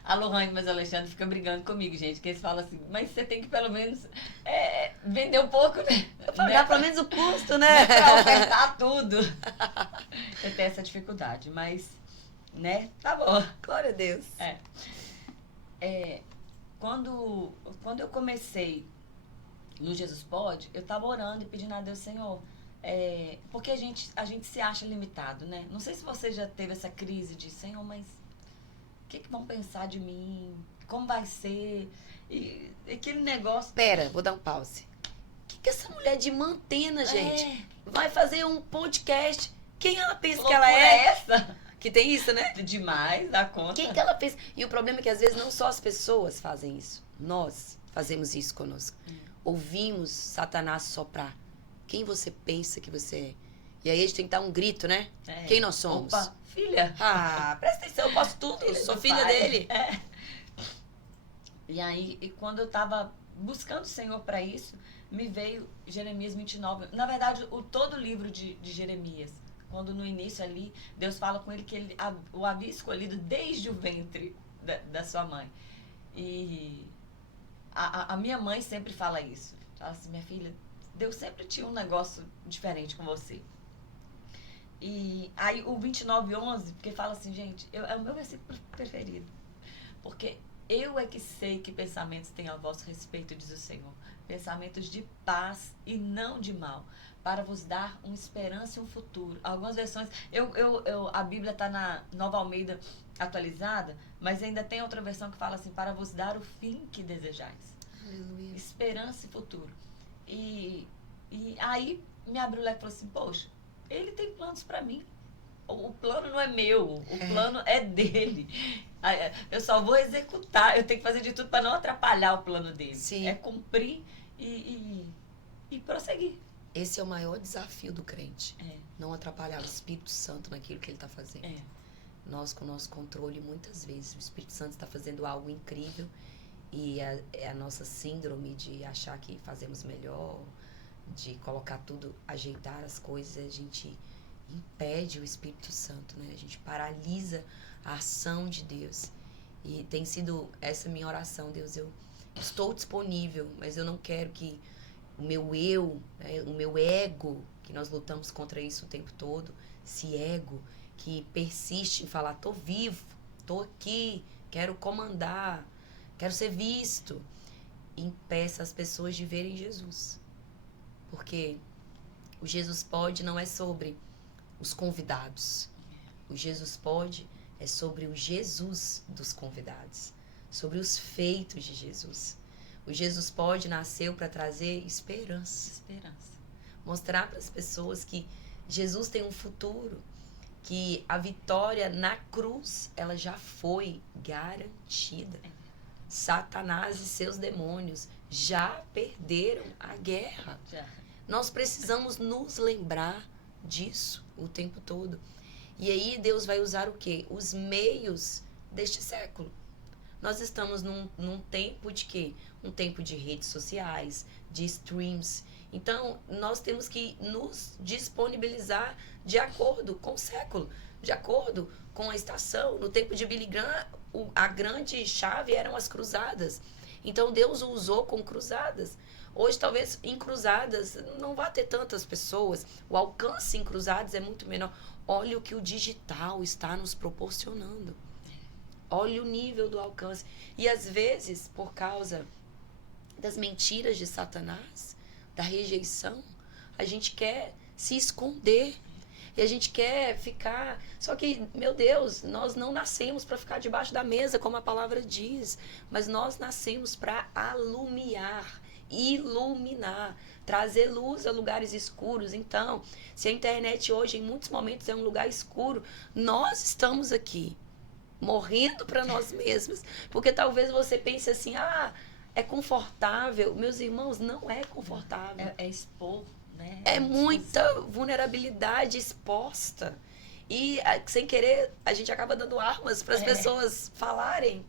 A Lohane, mas o Alexandre fica brigando comigo, gente, que eles falam assim, mas você tem que pelo menos vender um pouco, né? Pagar pelo menos o custo, né? Pra ofertar tudo. Eu tenho essa dificuldade, mas, né? Tá bom. Glória a Deus. Quando eu comecei no Jesus Pode, eu tava orando e pedindo a Deus, Senhor, porque a gente se acha limitado, né? Não sei se você já teve essa crise de, Senhor, mas o que vão pensar de mim? Como vai ser? E aquele negócio... Pera, vou dar um pause. O que essa mulher de Mantena, gente, vai fazer um podcast? Quem ela pensa que ela é? Essa? Que tem isso, né? Demais, dá conta. Quem que ela pensa? E o problema é que às vezes não só as pessoas fazem isso. Nós fazemos isso conosco. Ouvimos Satanás soprar. Quem você pensa que você é? E aí a gente tem que dar um grito, né? Quem nós somos? Opa, filha. Ah, presta atenção, eu posso tudo. Eu sou filha dele. E aí, e quando eu tava buscando o Senhor para isso, me veio Jeremias 29. Na verdade, todo o livro de Jeremias. Quando no início ali, Deus fala com ele que ele o havia escolhido desde o ventre da sua mãe. E a minha mãe sempre fala isso. Fala assim, minha filha, Deus sempre tinha um negócio diferente com você. E aí o 29:11, porque fala assim, gente, é o meu versículo preferido. Porque eu é que sei que pensamentos têm a vosso respeito, diz o Senhor. Pensamentos de paz e não de mal, para vos dar uma esperança e um futuro. Algumas versões, a Bíblia está na Nova Almeida atualizada, mas ainda tem outra versão que fala assim, para vos dar o fim que desejais. Aleluia. Esperança e futuro. E aí me abriu o leque e falou assim, poxa, ele tem planos para mim. O plano não é meu, o plano é dele. Eu só vou executar, eu tenho que fazer de tudo para não atrapalhar o plano dele. Sim. É cumprir e prosseguir. Esse é o maior desafio do crente. Não atrapalhar o Espírito Santo naquilo que ele está fazendo. Nós, com o nosso controle, muitas vezes, o Espírito Santo está fazendo algo incrível e é a nossa síndrome de achar que fazemos melhor, de colocar tudo, ajeitar as coisas, a gente impede o Espírito Santo, né? A gente paralisa a ação de Deus. E tem sido essa minha oração, Deus, eu estou disponível, mas eu não quero que o meu eu, né, o meu ego, que nós lutamos contra isso o tempo todo, esse ego que persiste em falar, tô vivo, tô aqui, quero comandar, quero ser visto, impeça as pessoas de verem Jesus. Porque o Jesus pode não é sobre os convidados. O Jesus pode é sobre o Jesus dos convidados, sobre os feitos de Jesus. O Jesus pode nasceu para trazer esperança. Mostrar para as pessoas que Jesus tem um futuro, que a vitória na cruz, ela já foi garantida. Satanás e seus demônios já perderam a guerra. Nós precisamos nos lembrar disso o tempo todo. E aí Deus vai usar o quê? Os meios deste século. Nós estamos num tempo de quê? Um tempo de redes sociais, de streams. Então, nós temos que nos disponibilizar de acordo com o século, de acordo com a estação. No tempo de Billy Graham, a grande chave eram as cruzadas. Então, Deus o usou com cruzadas. Hoje, talvez, em cruzadas, não vai ter tantas pessoas. O alcance em cruzadas é muito menor. Olha o que o digital está nos proporcionando. Olha o nível do alcance. E, às vezes, por causa das mentiras de Satanás, da rejeição, a gente quer se esconder. E a gente quer ficar... Só que, meu Deus, nós não nascemos para ficar debaixo da mesa, como a palavra diz. Mas nós nascemos para alumiar, iluminar, trazer luz a lugares escuros. Então, se a internet hoje, em muitos momentos, é um lugar escuro, nós estamos aqui, morrendo para nós mesmos. Porque talvez você pense assim, é confortável. Meus irmãos, não é confortável. É expor, né? É muita vulnerabilidade exposta. E, sem querer, a gente acaba dando armas para as pessoas falarem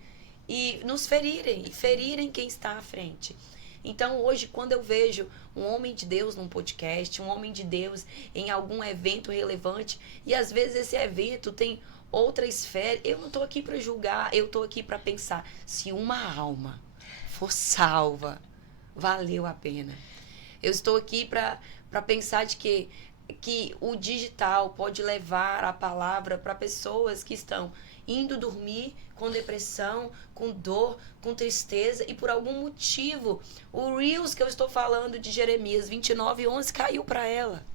e nos ferirem, e ferirem quem está à frente. Então, hoje, quando eu vejo um homem de Deus num podcast, um homem de Deus em algum evento relevante, e às vezes esse evento tem outra esfera, eu não estou aqui para julgar, eu estou aqui para pensar, se uma alma for salva, valeu a pena. Eu estou aqui para pensar de que o digital pode levar a palavra para pessoas que estão indo dormir com depressão, com dor, com tristeza, e por algum motivo o Reels que eu estou falando de Jeremias 29:11 caiu para ela.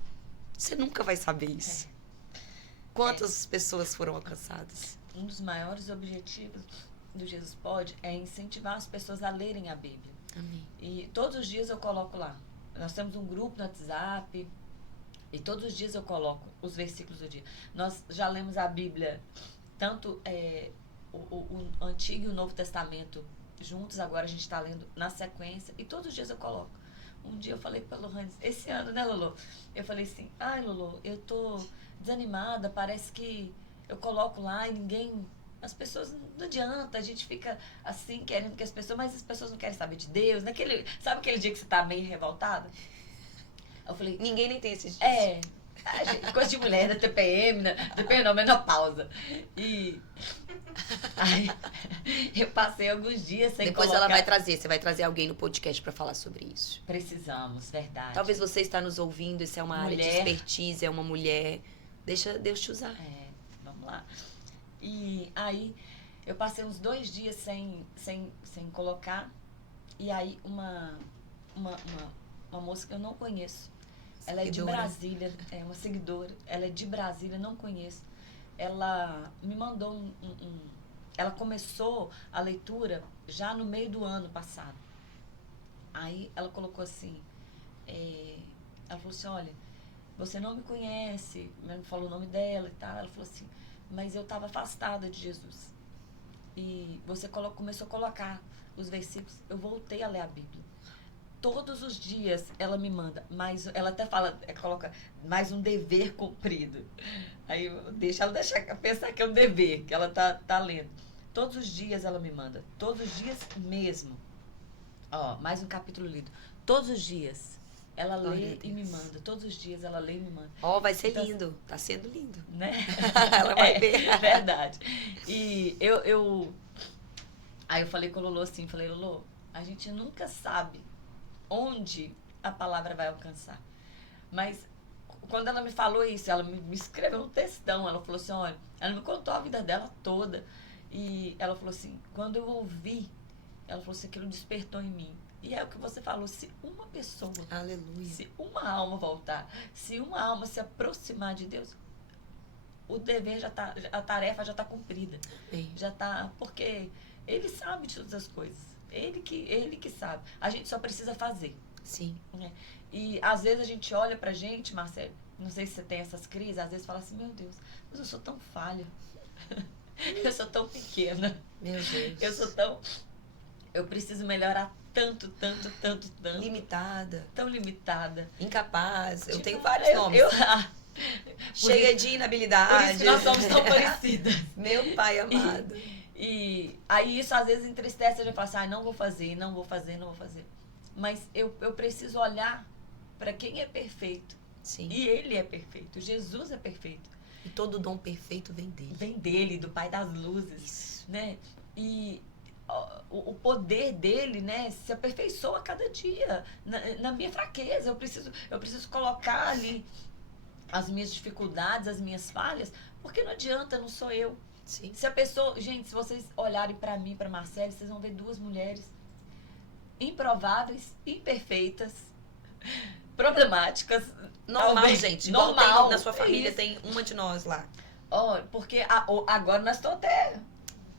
Você nunca vai saber isso. Quantas pessoas foram alcançadas? Um dos maiores objetivos do Jesus Pode é incentivar as pessoas a lerem a Bíblia. Amém. E todos os dias eu coloco lá. Nós temos um grupo no WhatsApp e todos os dias eu coloco os versículos do dia. Nós já lemos a Bíblia, tanto o Antigo e o Novo Testamento juntos, agora a gente está lendo na sequência e todos os dias eu coloco. Um dia eu falei para a Lohane, esse ano, né, Lolo? Eu falei assim, ai, Lolo, eu tô desanimada, parece que eu coloco lá e ninguém... As pessoas, não adianta, a gente fica assim, querendo que as pessoas... Mas as pessoas não querem saber de Deus. Sabe aquele dia que você tá meio revoltada? Eu falei... Ninguém nem tem esses dias. Coisa de mulher, da TPM, TPM não, menopausa. E... Aí, eu passei alguns dias sem Depois colocar... você vai trazer alguém no podcast pra falar sobre isso. Precisamos, verdade. Talvez você está nos ouvindo, isso é uma área de expertise, é uma mulher. Deixa Deus te usar. Vamos lá. E aí, eu passei uns 2 dias sem colocar. E aí, uma moça que eu não conheço. Ela é de Brasília, é uma seguidora. Ela é de Brasília, não conheço. Ela me mandou ela começou a leitura já no meio do ano passado. Aí, ela colocou assim... ela falou assim, olha, você não me conhece. Me falou o nome dela e tal. Ela falou assim... Mas eu estava afastada de Jesus. E você começou a colocar os versículos. Eu voltei a ler a Bíblia. Todos os dias ela me manda, mas ela até fala, coloca mais um dever cumprido. Aí ela deixa pensar que é um dever, que ela tá lendo. Todos os dias ela me manda. Todos os dias mesmo. Ó, mais um capítulo lido. Todos os dias. Ela lê e me manda. Todos os dias ela lê e me manda. Vai ser lindo. Tá sendo lindo. Né? Ela vai ver. É verdade. E aí eu falei com o Lolo assim, falei, Lolo, a gente nunca sabe onde a palavra vai alcançar. Mas quando ela me falou isso, ela me escreveu um textão. Ela falou assim, olha, ela me contou a vida dela toda. E ela falou assim, quando eu ouvi, ela falou assim, aquilo despertou em mim. E é o que você falou, se uma pessoa, aleluia, se uma alma voltar, se uma alma se aproximar de Deus, o dever a tarefa já está cumprida. Bem. Já está, porque Ele sabe de todas as coisas. Ele que sabe. A gente só precisa fazer. Sim. Né? E às vezes a gente olha pra gente, Marcelo, não sei se você tem essas crises, às vezes fala assim, meu Deus, mas eu sou tão falha. Eu sou tão pequena. Meu Deus. Eu preciso melhorar tanto. Limitada. Tão limitada. Incapaz. Eu tenho vários nomes. Cheia de inabilidade. Por isso que nós somos tão parecidas. Meu pai amado. E aí isso às vezes entristece, a gente fala assim, não vou fazer. Mas eu preciso olhar para quem é perfeito. Sim. E Ele é perfeito. Jesus é perfeito. E todo dom perfeito vem dele. Vem dele, do Pai das Luzes. Isso. Né? E o poder dele, né, se aperfeiçoa a cada dia. Na minha fraqueza, eu preciso colocar ali as minhas dificuldades, as minhas falhas, porque não adianta, não sou eu. Sim. Se a pessoa... Gente, se vocês olharem para mim, para Marcele, vocês vão ver 2 mulheres improváveis, imperfeitas, problemáticas. Normal, talvez, gente. Normal. Na sua família tem uma de nós lá. Porque agora nós estamos até...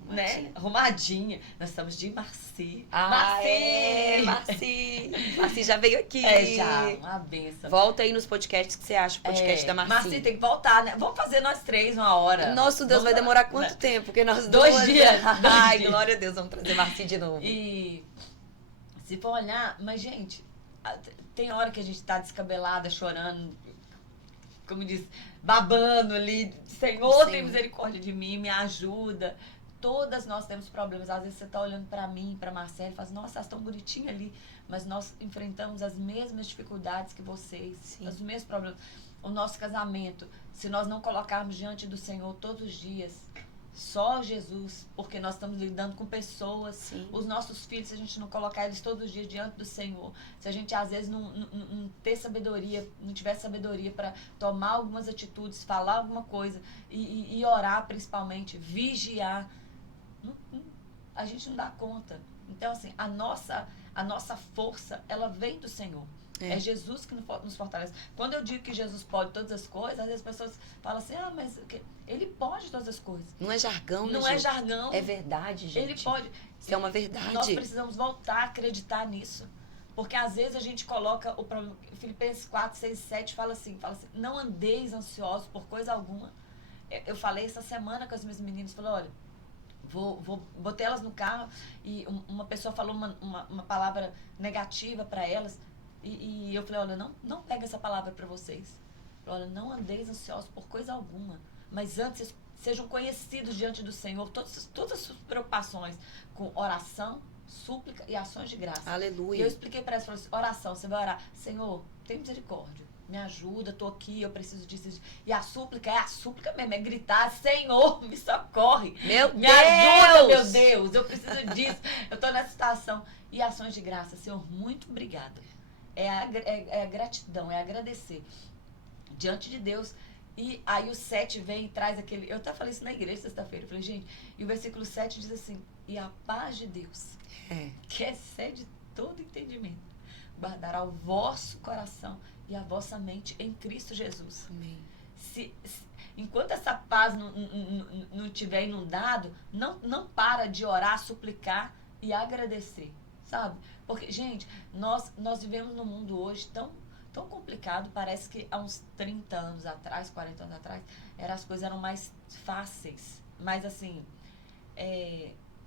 Né? Arrumadinha. Nós estamos de Marci. Marci já veio aqui. Já, uma benção. Volta aí nos podcasts que você acha o podcast da Marci. Marci tem que voltar, né? Vamos fazer nós 3 uma hora. Nosso Deus, vai demorar quanto tempo? Porque nós 2 dias. Ai, glória a Deus, vamos trazer Marci de novo. E se for olhar, mas gente, tem hora que a gente tá descabelada, chorando, como diz, babando ali. Senhor, tem misericórdia de mim, me ajuda. Todas nós temos problemas. Às vezes você está olhando para mim, para Marcelo, e fala assim, nossa, elas estão bonitinhas ali. Mas nós enfrentamos as mesmas dificuldades que vocês. Sim. Os mesmos problemas. O nosso casamento, se nós não colocarmos diante do Senhor todos os dias, só Jesus, porque nós estamos lidando com pessoas. Sim. Os nossos filhos, se a gente não colocar eles todos os dias diante do Senhor, se a gente às vezes não ter sabedoria, não tiver sabedoria para tomar algumas atitudes, falar alguma coisa e orar principalmente, vigiar, a gente não dá conta. Então, assim, a nossa força, ela vem do Senhor. É Jesus que nos fortalece. Quando eu digo que Jesus pode todas as coisas, às vezes as pessoas falam assim, mas ele pode todas as coisas. Não é jargão, né, Não é jargão. É verdade, gente. Ele pode. Isso é uma verdade. Nós precisamos voltar a acreditar nisso. Porque às vezes a gente coloca o problema. Filipenses 4, 6 e 7 fala assim, não andeis ansiosos por coisa alguma. Eu falei essa semana com as minhas meninas, falei, olha, botei elas no carro e uma pessoa falou uma palavra negativa para elas. E eu falei, olha, não pega essa palavra para vocês. Olha, não andeis ansiosos por coisa alguma. Mas antes sejam conhecidos diante do Senhor todas as suas preocupações com oração, súplica e ações de graça. Aleluia. E eu expliquei para elas, falei assim, oração, você vai orar, Senhor, tem misericórdia, me ajuda, tô aqui, eu preciso disso. E a súplica mesmo, é gritar, Senhor, me socorre. Me ajuda, meu Deus, eu preciso disso, eu tô nessa situação. E ações de graça, Senhor, muito obrigada. É a gratidão, é agradecer diante de Deus. E aí o 7 vem e traz aquele... Eu até falei isso na igreja sexta-feira. Eu falei, gente, e o versículo 7 diz assim, e a paz de Deus, que excede todo entendimento, guardará o vosso coração e a vossa mente em Cristo Jesus. Amém. Enquanto essa paz não tiver inundado, não para de orar, suplicar e agradecer, sabe? Porque, gente, nós vivemos num mundo hoje tão complicado, parece que há uns 30 anos atrás, 40 anos atrás, as coisas eram mais fáceis, mais assim,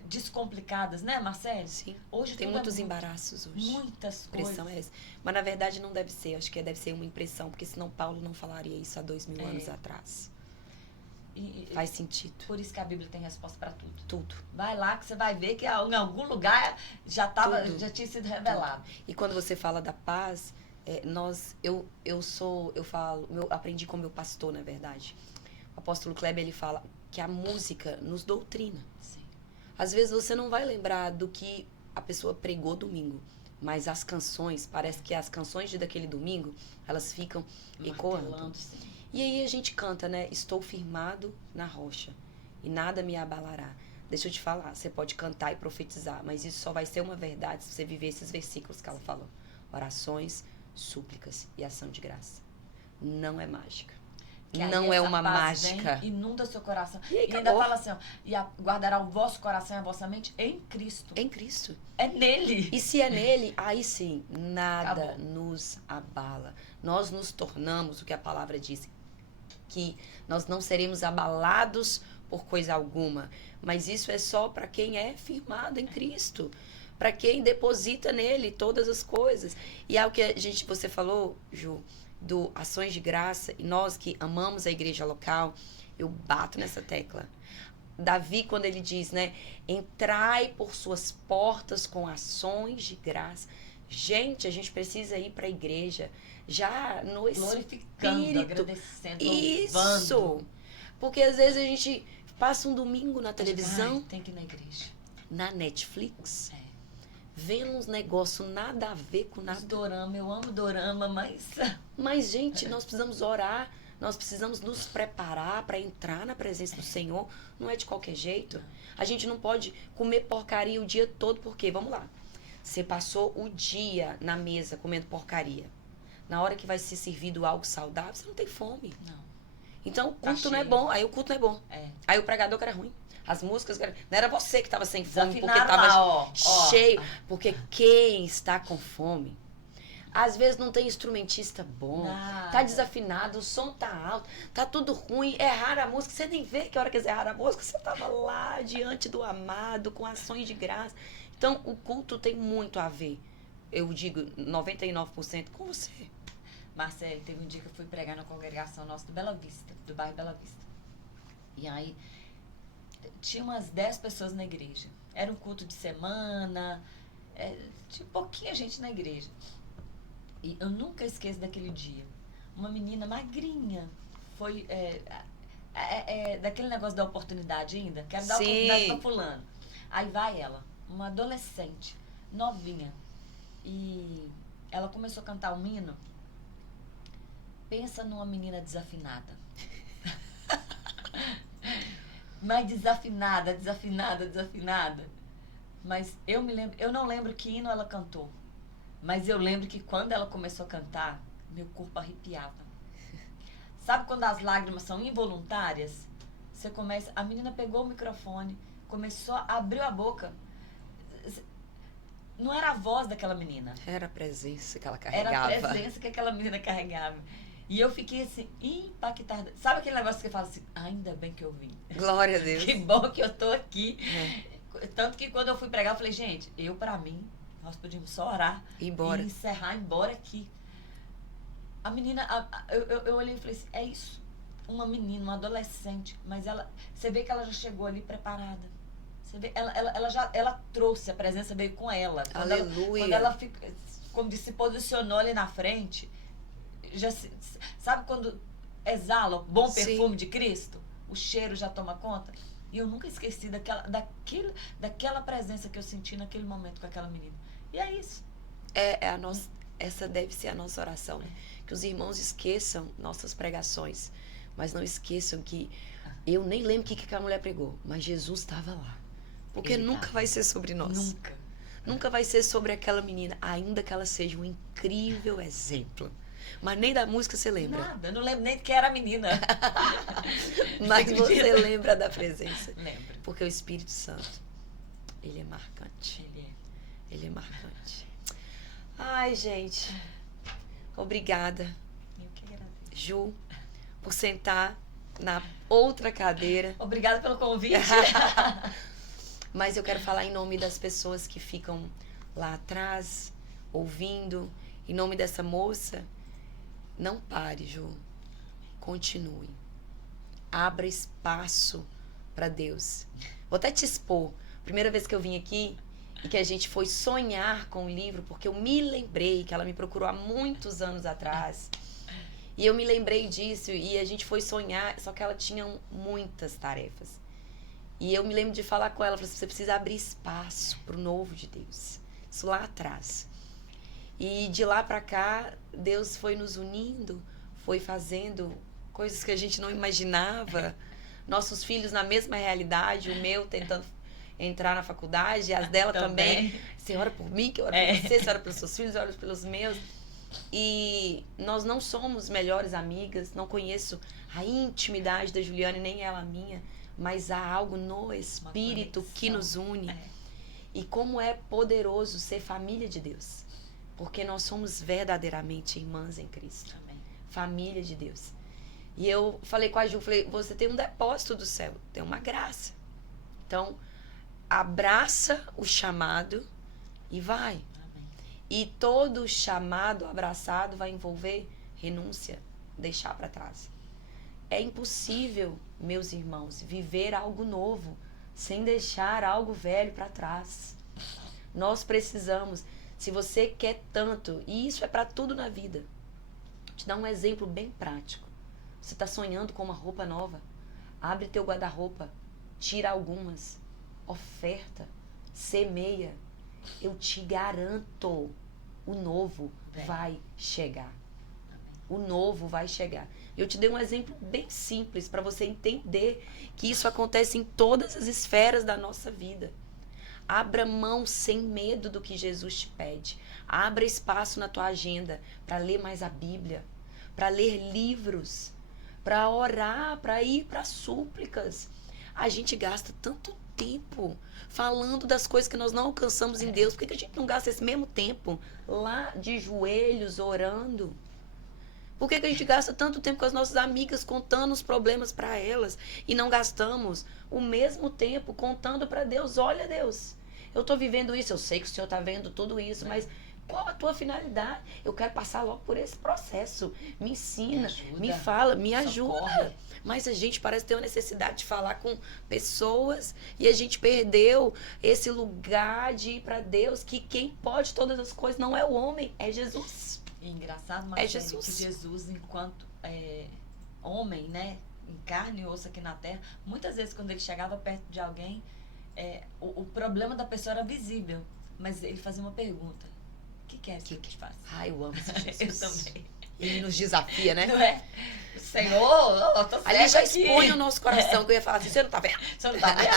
descomplicadas, né, Marcelo? Sim. Hoje tem muitos embaraços hoje. Muitas coisas. Impressão é essa. Mas na verdade não deve ser, acho que deve ser uma impressão, porque senão Paulo não falaria isso há 2000 anos atrás. Faz sentido. Por isso que a Bíblia tem resposta para tudo. Tudo. Vai lá que você vai ver que em algum lugar já tinha sido revelado. Tudo. E quando você fala da paz, eu aprendi com meu pastor, na verdade. O apóstolo Kleber, ele fala que a música nos doutrina. Sim. Às vezes você não vai lembrar do que a pessoa pregou domingo, mas as canções, parece que as canções daquele domingo, elas ficam ecoando. Sim. E aí a gente canta, né? Estou firmado na rocha e nada me abalará. Deixa eu te falar, você pode cantar e profetizar, mas isso só vai ser uma verdade se você viver esses versículos que ela falou. Orações, súplicas e ação de graça. Não é mágica. Não é uma mágica. Vem, inunda seu coração. E aí, ainda fala assim, ó, guardará o vosso coração e a vossa mente em Cristo. Em Cristo. É nele. E se é nele, aí sim, nada nos abala. Nós nos tornamos o que a palavra diz, que nós não seremos abalados por coisa alguma. Mas isso é só para quem é firmado em Cristo. Para quem deposita nele todas as coisas. E é o que você falou, Ju, do ações de graça, e nós que amamos a igreja local, eu bato nessa tecla. Davi, quando ele diz, né, entrai por suas portas com ações de graça. Gente, a gente precisa ir para a igreja já no glorificando, agradecendo, isso, louvando. Porque às vezes a gente passa um domingo na televisão, tem que ir na igreja, na Netflix, vendo uns negócios nada a ver com nada. Dorama, eu amo dorama, mas gente, nós precisamos orar, nós precisamos nos preparar para entrar na presença do Senhor. Não é de qualquer jeito. A gente não pode comer porcaria o dia todo, porque, vamos lá, você passou o dia na mesa comendo porcaria. Na hora que vai ser servido algo saudável, você não tem fome. Não. Então, o culto não é bom. Aí o culto não é bom. Aí o pregador que era ruim. As músicas... Não era você que estava sem fome, porque estava cheio. Porque quem está com fome... Às vezes não tem instrumentista bom. Tá desafinado, o som tá alto. Tá tudo ruim. Errar a música. Você nem vê que a hora que você errar a música, você estava lá diante do amado, com ações de graça. Então, o culto tem muito a ver. Eu digo 99% com você. Marcelo, teve um dia que eu fui pregar na congregação nossa do Bela Vista, do bairro Bela Vista. E aí, tinha umas 10 pessoas na igreja. Era um culto de semana, tinha pouquinha gente na igreja. E eu nunca esqueço daquele dia. Uma menina magrinha, foi daquele negócio da oportunidade ainda, quero dar oportunidade pra fulano. Aí vai ela, uma adolescente, novinha, e ela começou a cantar um hino. Pensa numa menina desafinada. Mas desafinada. Mas eu não lembro que hino ela cantou. Mas eu lembro que quando ela começou a cantar, meu corpo arrepiava. Sabe quando as lágrimas são involuntárias? Você começa... A menina pegou o microfone, começou, abriu a boca. Não era a voz daquela menina. Era a presença que ela carregava. Era a presença que aquela menina carregava. E eu fiquei assim, impactada. Sabe aquele negócio que você fala assim, ainda bem que eu vim. Glória a Deus. Que bom que eu tô aqui. Tanto que quando eu fui pregar, eu falei, gente, pra mim, nós podíamos só orar. Embora. E encerrar, embora aqui. A menina, eu olhei e falei assim, é isso. Uma menina, uma adolescente, mas você vê que ela já chegou ali preparada. Você vê, ela trouxe, a presença veio com ela. Aleluia. Quando ela fica, como disse, se posicionou ali na frente, sabe quando exala o bom perfume de Cristo? O cheiro já toma conta? E eu nunca esqueci daquela presença que eu senti naquele momento com aquela menina. E é isso. Essa deve ser a nossa oração, né? Que os irmãos esqueçam nossas pregações, mas não esqueçam que eu nem lembro o que aquela mulher pregou, mas Jesus estava lá. Porque nunca vai ser sobre nós. Nunca. Nunca vai ser sobre aquela menina, ainda que ela seja um incrível exemplo. Mas nem da música você lembra. Nada, eu não lembro nem de quem era a menina. Mas você lembra da presença. Lembro. Porque o Espírito Santo, ele é marcante. Ele é marcante. Ai, gente. Obrigada. Eu que agradeço. Ju, por sentar na outra cadeira. Obrigada pelo convite. Mas eu quero falar em nome das pessoas que ficam lá atrás, ouvindo. Em nome dessa moça, não pare, Ju. Continue. Abra espaço para Deus. Vou até te expor. Primeira vez que eu vim aqui e que a gente foi sonhar com o livro, porque eu me lembrei que ela me procurou há muitos anos atrás. E eu me lembrei disso e a gente foi sonhar, só que ela tinha muitas tarefas. E eu me lembro de falar com ela, falei assim, você precisa abrir espaço para o novo de Deus. Isso lá atrás. E de lá para cá, Deus foi nos unindo, foi fazendo coisas que a gente não imaginava. Nossos filhos na mesma realidade, o meu tentando entrar na faculdade, as dela também. Você ora por mim, que eu oro por você ora pelos seus filhos, eu oro pelos meus. E nós não somos melhores amigas, não conheço a intimidade da Juliana, nem ela a minha, mas há algo no Espírito que nos une. E como é poderoso ser família de Deus. Porque nós somos verdadeiramente irmãs em Cristo. Amém. Família de Deus. E eu falei com a Ju, falei, você tem um depósito do céu, tem uma graça. Então, abraça o chamado e vai. Amém. E todo chamado abraçado vai envolver renúncia, deixar para trás. É impossível, meus irmãos, viver algo novo sem deixar algo velho para trás. Nós precisamos, se você quer tanto, e isso é para tudo na vida. Vou te dar um exemplo bem prático. Você está sonhando com uma roupa nova? Abre teu guarda-roupa, tira algumas, oferta, semeia. Eu te garanto, o novo vai chegar. O novo vai chegar. Eu te dei um exemplo bem simples para você entender que isso acontece em todas as esferas da nossa vida. Abra mão sem medo do que Jesus te pede. Abra espaço na tua agenda para ler mais a Bíblia, para ler livros, para orar, para ir para súplicas. A gente gasta tanto tempo falando das coisas que nós não alcançamos em Deus. Por que a gente não gasta esse mesmo tempo lá de joelhos orando? Por que a gente gasta tanto tempo com as nossas amigas contando os problemas para elas e não gastamos o mesmo tempo contando para Deus? Olha, Deus, eu estou vivendo isso, eu sei que o Senhor está vendo tudo isso, mas qual a tua finalidade? Eu quero passar logo por esse processo. Me ensina, me fala, me ajuda. Mas a gente parece ter uma necessidade de falar com pessoas e a gente perdeu esse lugar de ir para Deus, que quem pode todas as coisas não é o homem, é Jesus. É engraçado, mas Jesus. Que Jesus, enquanto homem, né, em carne e osso aqui na terra, muitas vezes quando ele chegava perto de alguém, o problema da pessoa era visível, mas ele fazia uma pergunta: o que queres que eu te faça? Ai, eu amo esse Jesus. Eu também. Ele nos desafia, né? Não é? Senhor, eu tô certa Ali já aqui. expõe o nosso coração, que eu ia falar assim, você não tá vendo? Você não tá vendo?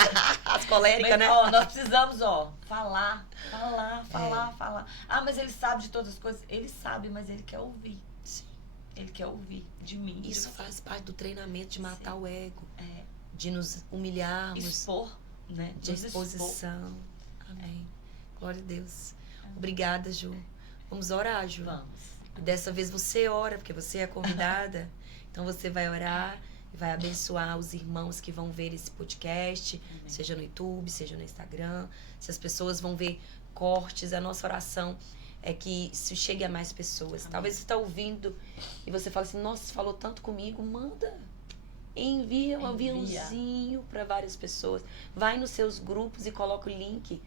As coléricas, né? Ó, nós precisamos, falar. Ah, mas ele sabe de todas as coisas. Ele sabe, mas ele quer ouvir. Sim. Ele quer ouvir de mim. Isso faz parte do treinamento de matar o ego. É. De nos humilharmos. Expor, né? De exposição. Amém. Glória a Deus. Obrigada, Ju. Vamos orar, Ju. Vamos. Dessa vez você ora, porque você é a convidada. Então você vai orar e vai abençoar os irmãos que vão ver esse podcast, Amém. seja no YouTube, seja no Instagram. Se as pessoas vão ver cortes, a nossa oração é que isso chegue a mais pessoas. Amém. Talvez você está ouvindo e você fala assim, nossa, você falou tanto comigo, manda. Envia um aviãozinho para várias pessoas. Vai nos seus grupos e coloca o link.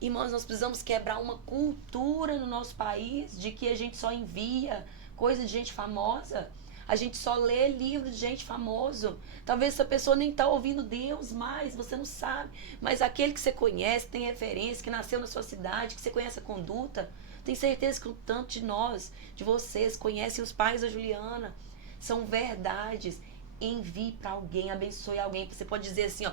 Irmãos, nós precisamos quebrar uma cultura no nosso país de que a gente só envia coisa de gente famosa. A gente só lê livro de gente famoso. Talvez essa pessoa nem está ouvindo Deus mais, você não sabe. Mas aquele que você conhece, tem referência, que nasceu na sua cidade, que você conhece a conduta, tem certeza que um tanto de nós, de vocês, conhecem os pais da Juliana. São verdades. Envie para alguém, abençoe alguém. Você pode dizer assim, ó,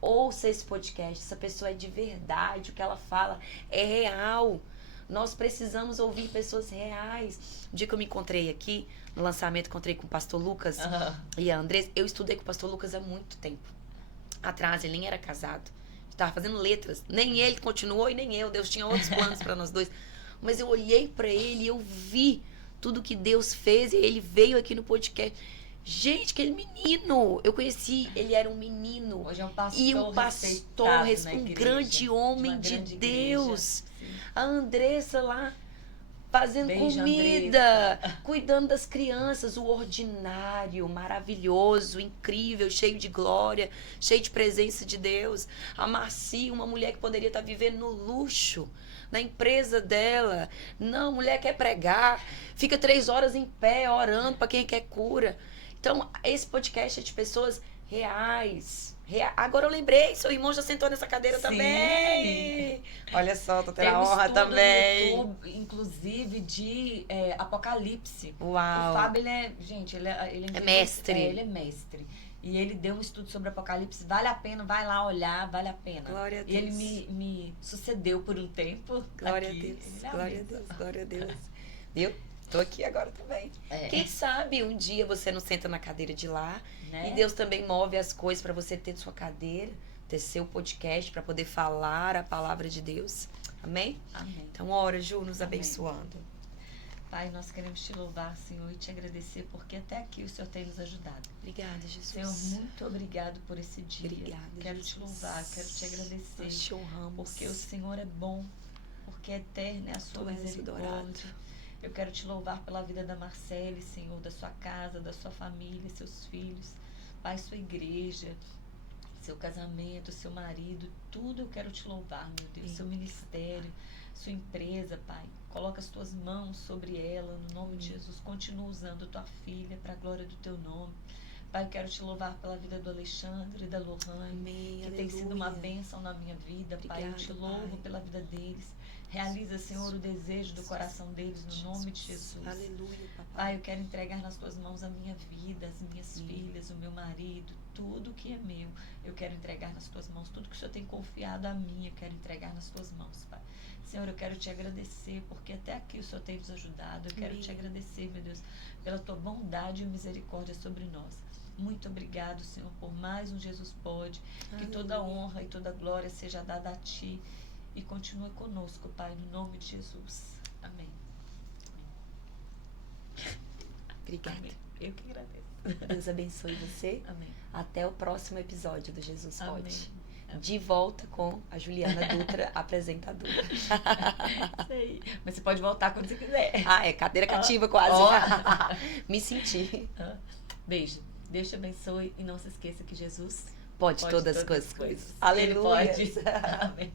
ouça esse podcast, essa pessoa é de verdade, o que ela fala é real. Nós precisamos ouvir pessoas reais. O dia que eu me encontrei aqui, no lançamento, encontrei com o pastor Lucas e a Andressa. Eu estudei com o pastor Lucas há muito tempo atrás, ele nem era casado. Estava fazendo letras. Nem ele continuou e nem eu. Deus tinha outros planos para nós dois. Mas eu olhei para ele e eu vi tudo que Deus fez e ele veio aqui no podcast. Gente, aquele menino, eu conheci, ele era um menino. Hoje é um pastor. E um pastor, um grande homem de Deus. A Andressa lá, fazendo Beijo, comida, cuidando das crianças, o ordinário, maravilhoso, incrível, cheio de glória, cheio de presença de Deus. A Marci, uma mulher que poderia estar vivendo no luxo, na empresa dela. Não, a mulher quer pregar, fica 3 horas em pé, orando para quem quer cura. Então, esse podcast é de pessoas reais. Agora eu lembrei, seu irmão já sentou nessa cadeira. Sim. Também. Olha só, tô tendo a honra também. No YouTube, inclusive, de Apocalipse. Uau. O Fábio, ele é mestre. Ele é mestre. E ele deu um estudo sobre Apocalipse. Vale a pena, vai lá olhar, vale a pena. Glória a Deus. E ele me sucedeu por um tempo. Glória a Deus. Glória a Deus. Glória a Deus. Viu? Tô aqui agora também. Quem sabe um dia você não senta na cadeira de lá, né? E Deus também move as coisas para você ter sua cadeira, ter seu podcast para poder falar a palavra de Deus. Amém? Amém. Então, ora, Ju, nos abençoando. Pai, nós queremos te louvar, Senhor, e te agradecer porque até aqui o Senhor tem nos ajudado. Obrigada, Jesus. Senhor, muito obrigado por esse dia. Obrigada, quero Jesus. Te louvar, quero te agradecer. Nós te honramos. Porque o Senhor é bom, porque eterna é a sua misericórdia. Eu quero te louvar pela vida da Marcele, Senhor, da sua casa, da sua família, seus filhos, Pai, sua igreja, seu casamento, seu marido, tudo eu quero te louvar, meu Deus, seu ministério, sua empresa, Pai. Coloca as tuas mãos sobre ela, no nome de Jesus. Continua usando tua filha para a glória do teu nome. Pai, eu quero te louvar pela vida do Alexandre e da Lohane, que tem sido uma bênção na minha vida. Pai, eu te louvo pela vida deles. Realiza, Senhor, o desejo do coração deles, no nome de Jesus. Aleluia, papai. Pai, eu quero entregar nas tuas mãos a minha vida, as minhas filhas, o meu marido, tudo que é meu. Eu quero entregar nas tuas mãos. Tudo que o Senhor tem confiado a mim, eu quero entregar nas tuas mãos, Pai. Senhor, eu quero te agradecer, porque até aqui o Senhor tem nos ajudado. Eu quero te agradecer, meu Deus, pela tua bondade e misericórdia sobre nós. Muito obrigado, Senhor, por mais um Jesus Pode. Que toda honra e toda glória seja dada a Ti. E continua conosco, Pai, no nome de Jesus. Amém. Obrigada. Amém. Eu que agradeço. Deus abençoe você. Amém. Até o próximo episódio do Jesus Pode. Amém. De volta com a Juliana Dutra, apresentadora. Isso aí. Mas você pode voltar quando você quiser. Ah, é cadeira cativa quase. Me senti. Beijo. Deus te abençoe e não se esqueça que Jesus pode todas as coisas. Aleluia. Ele pode. Amém.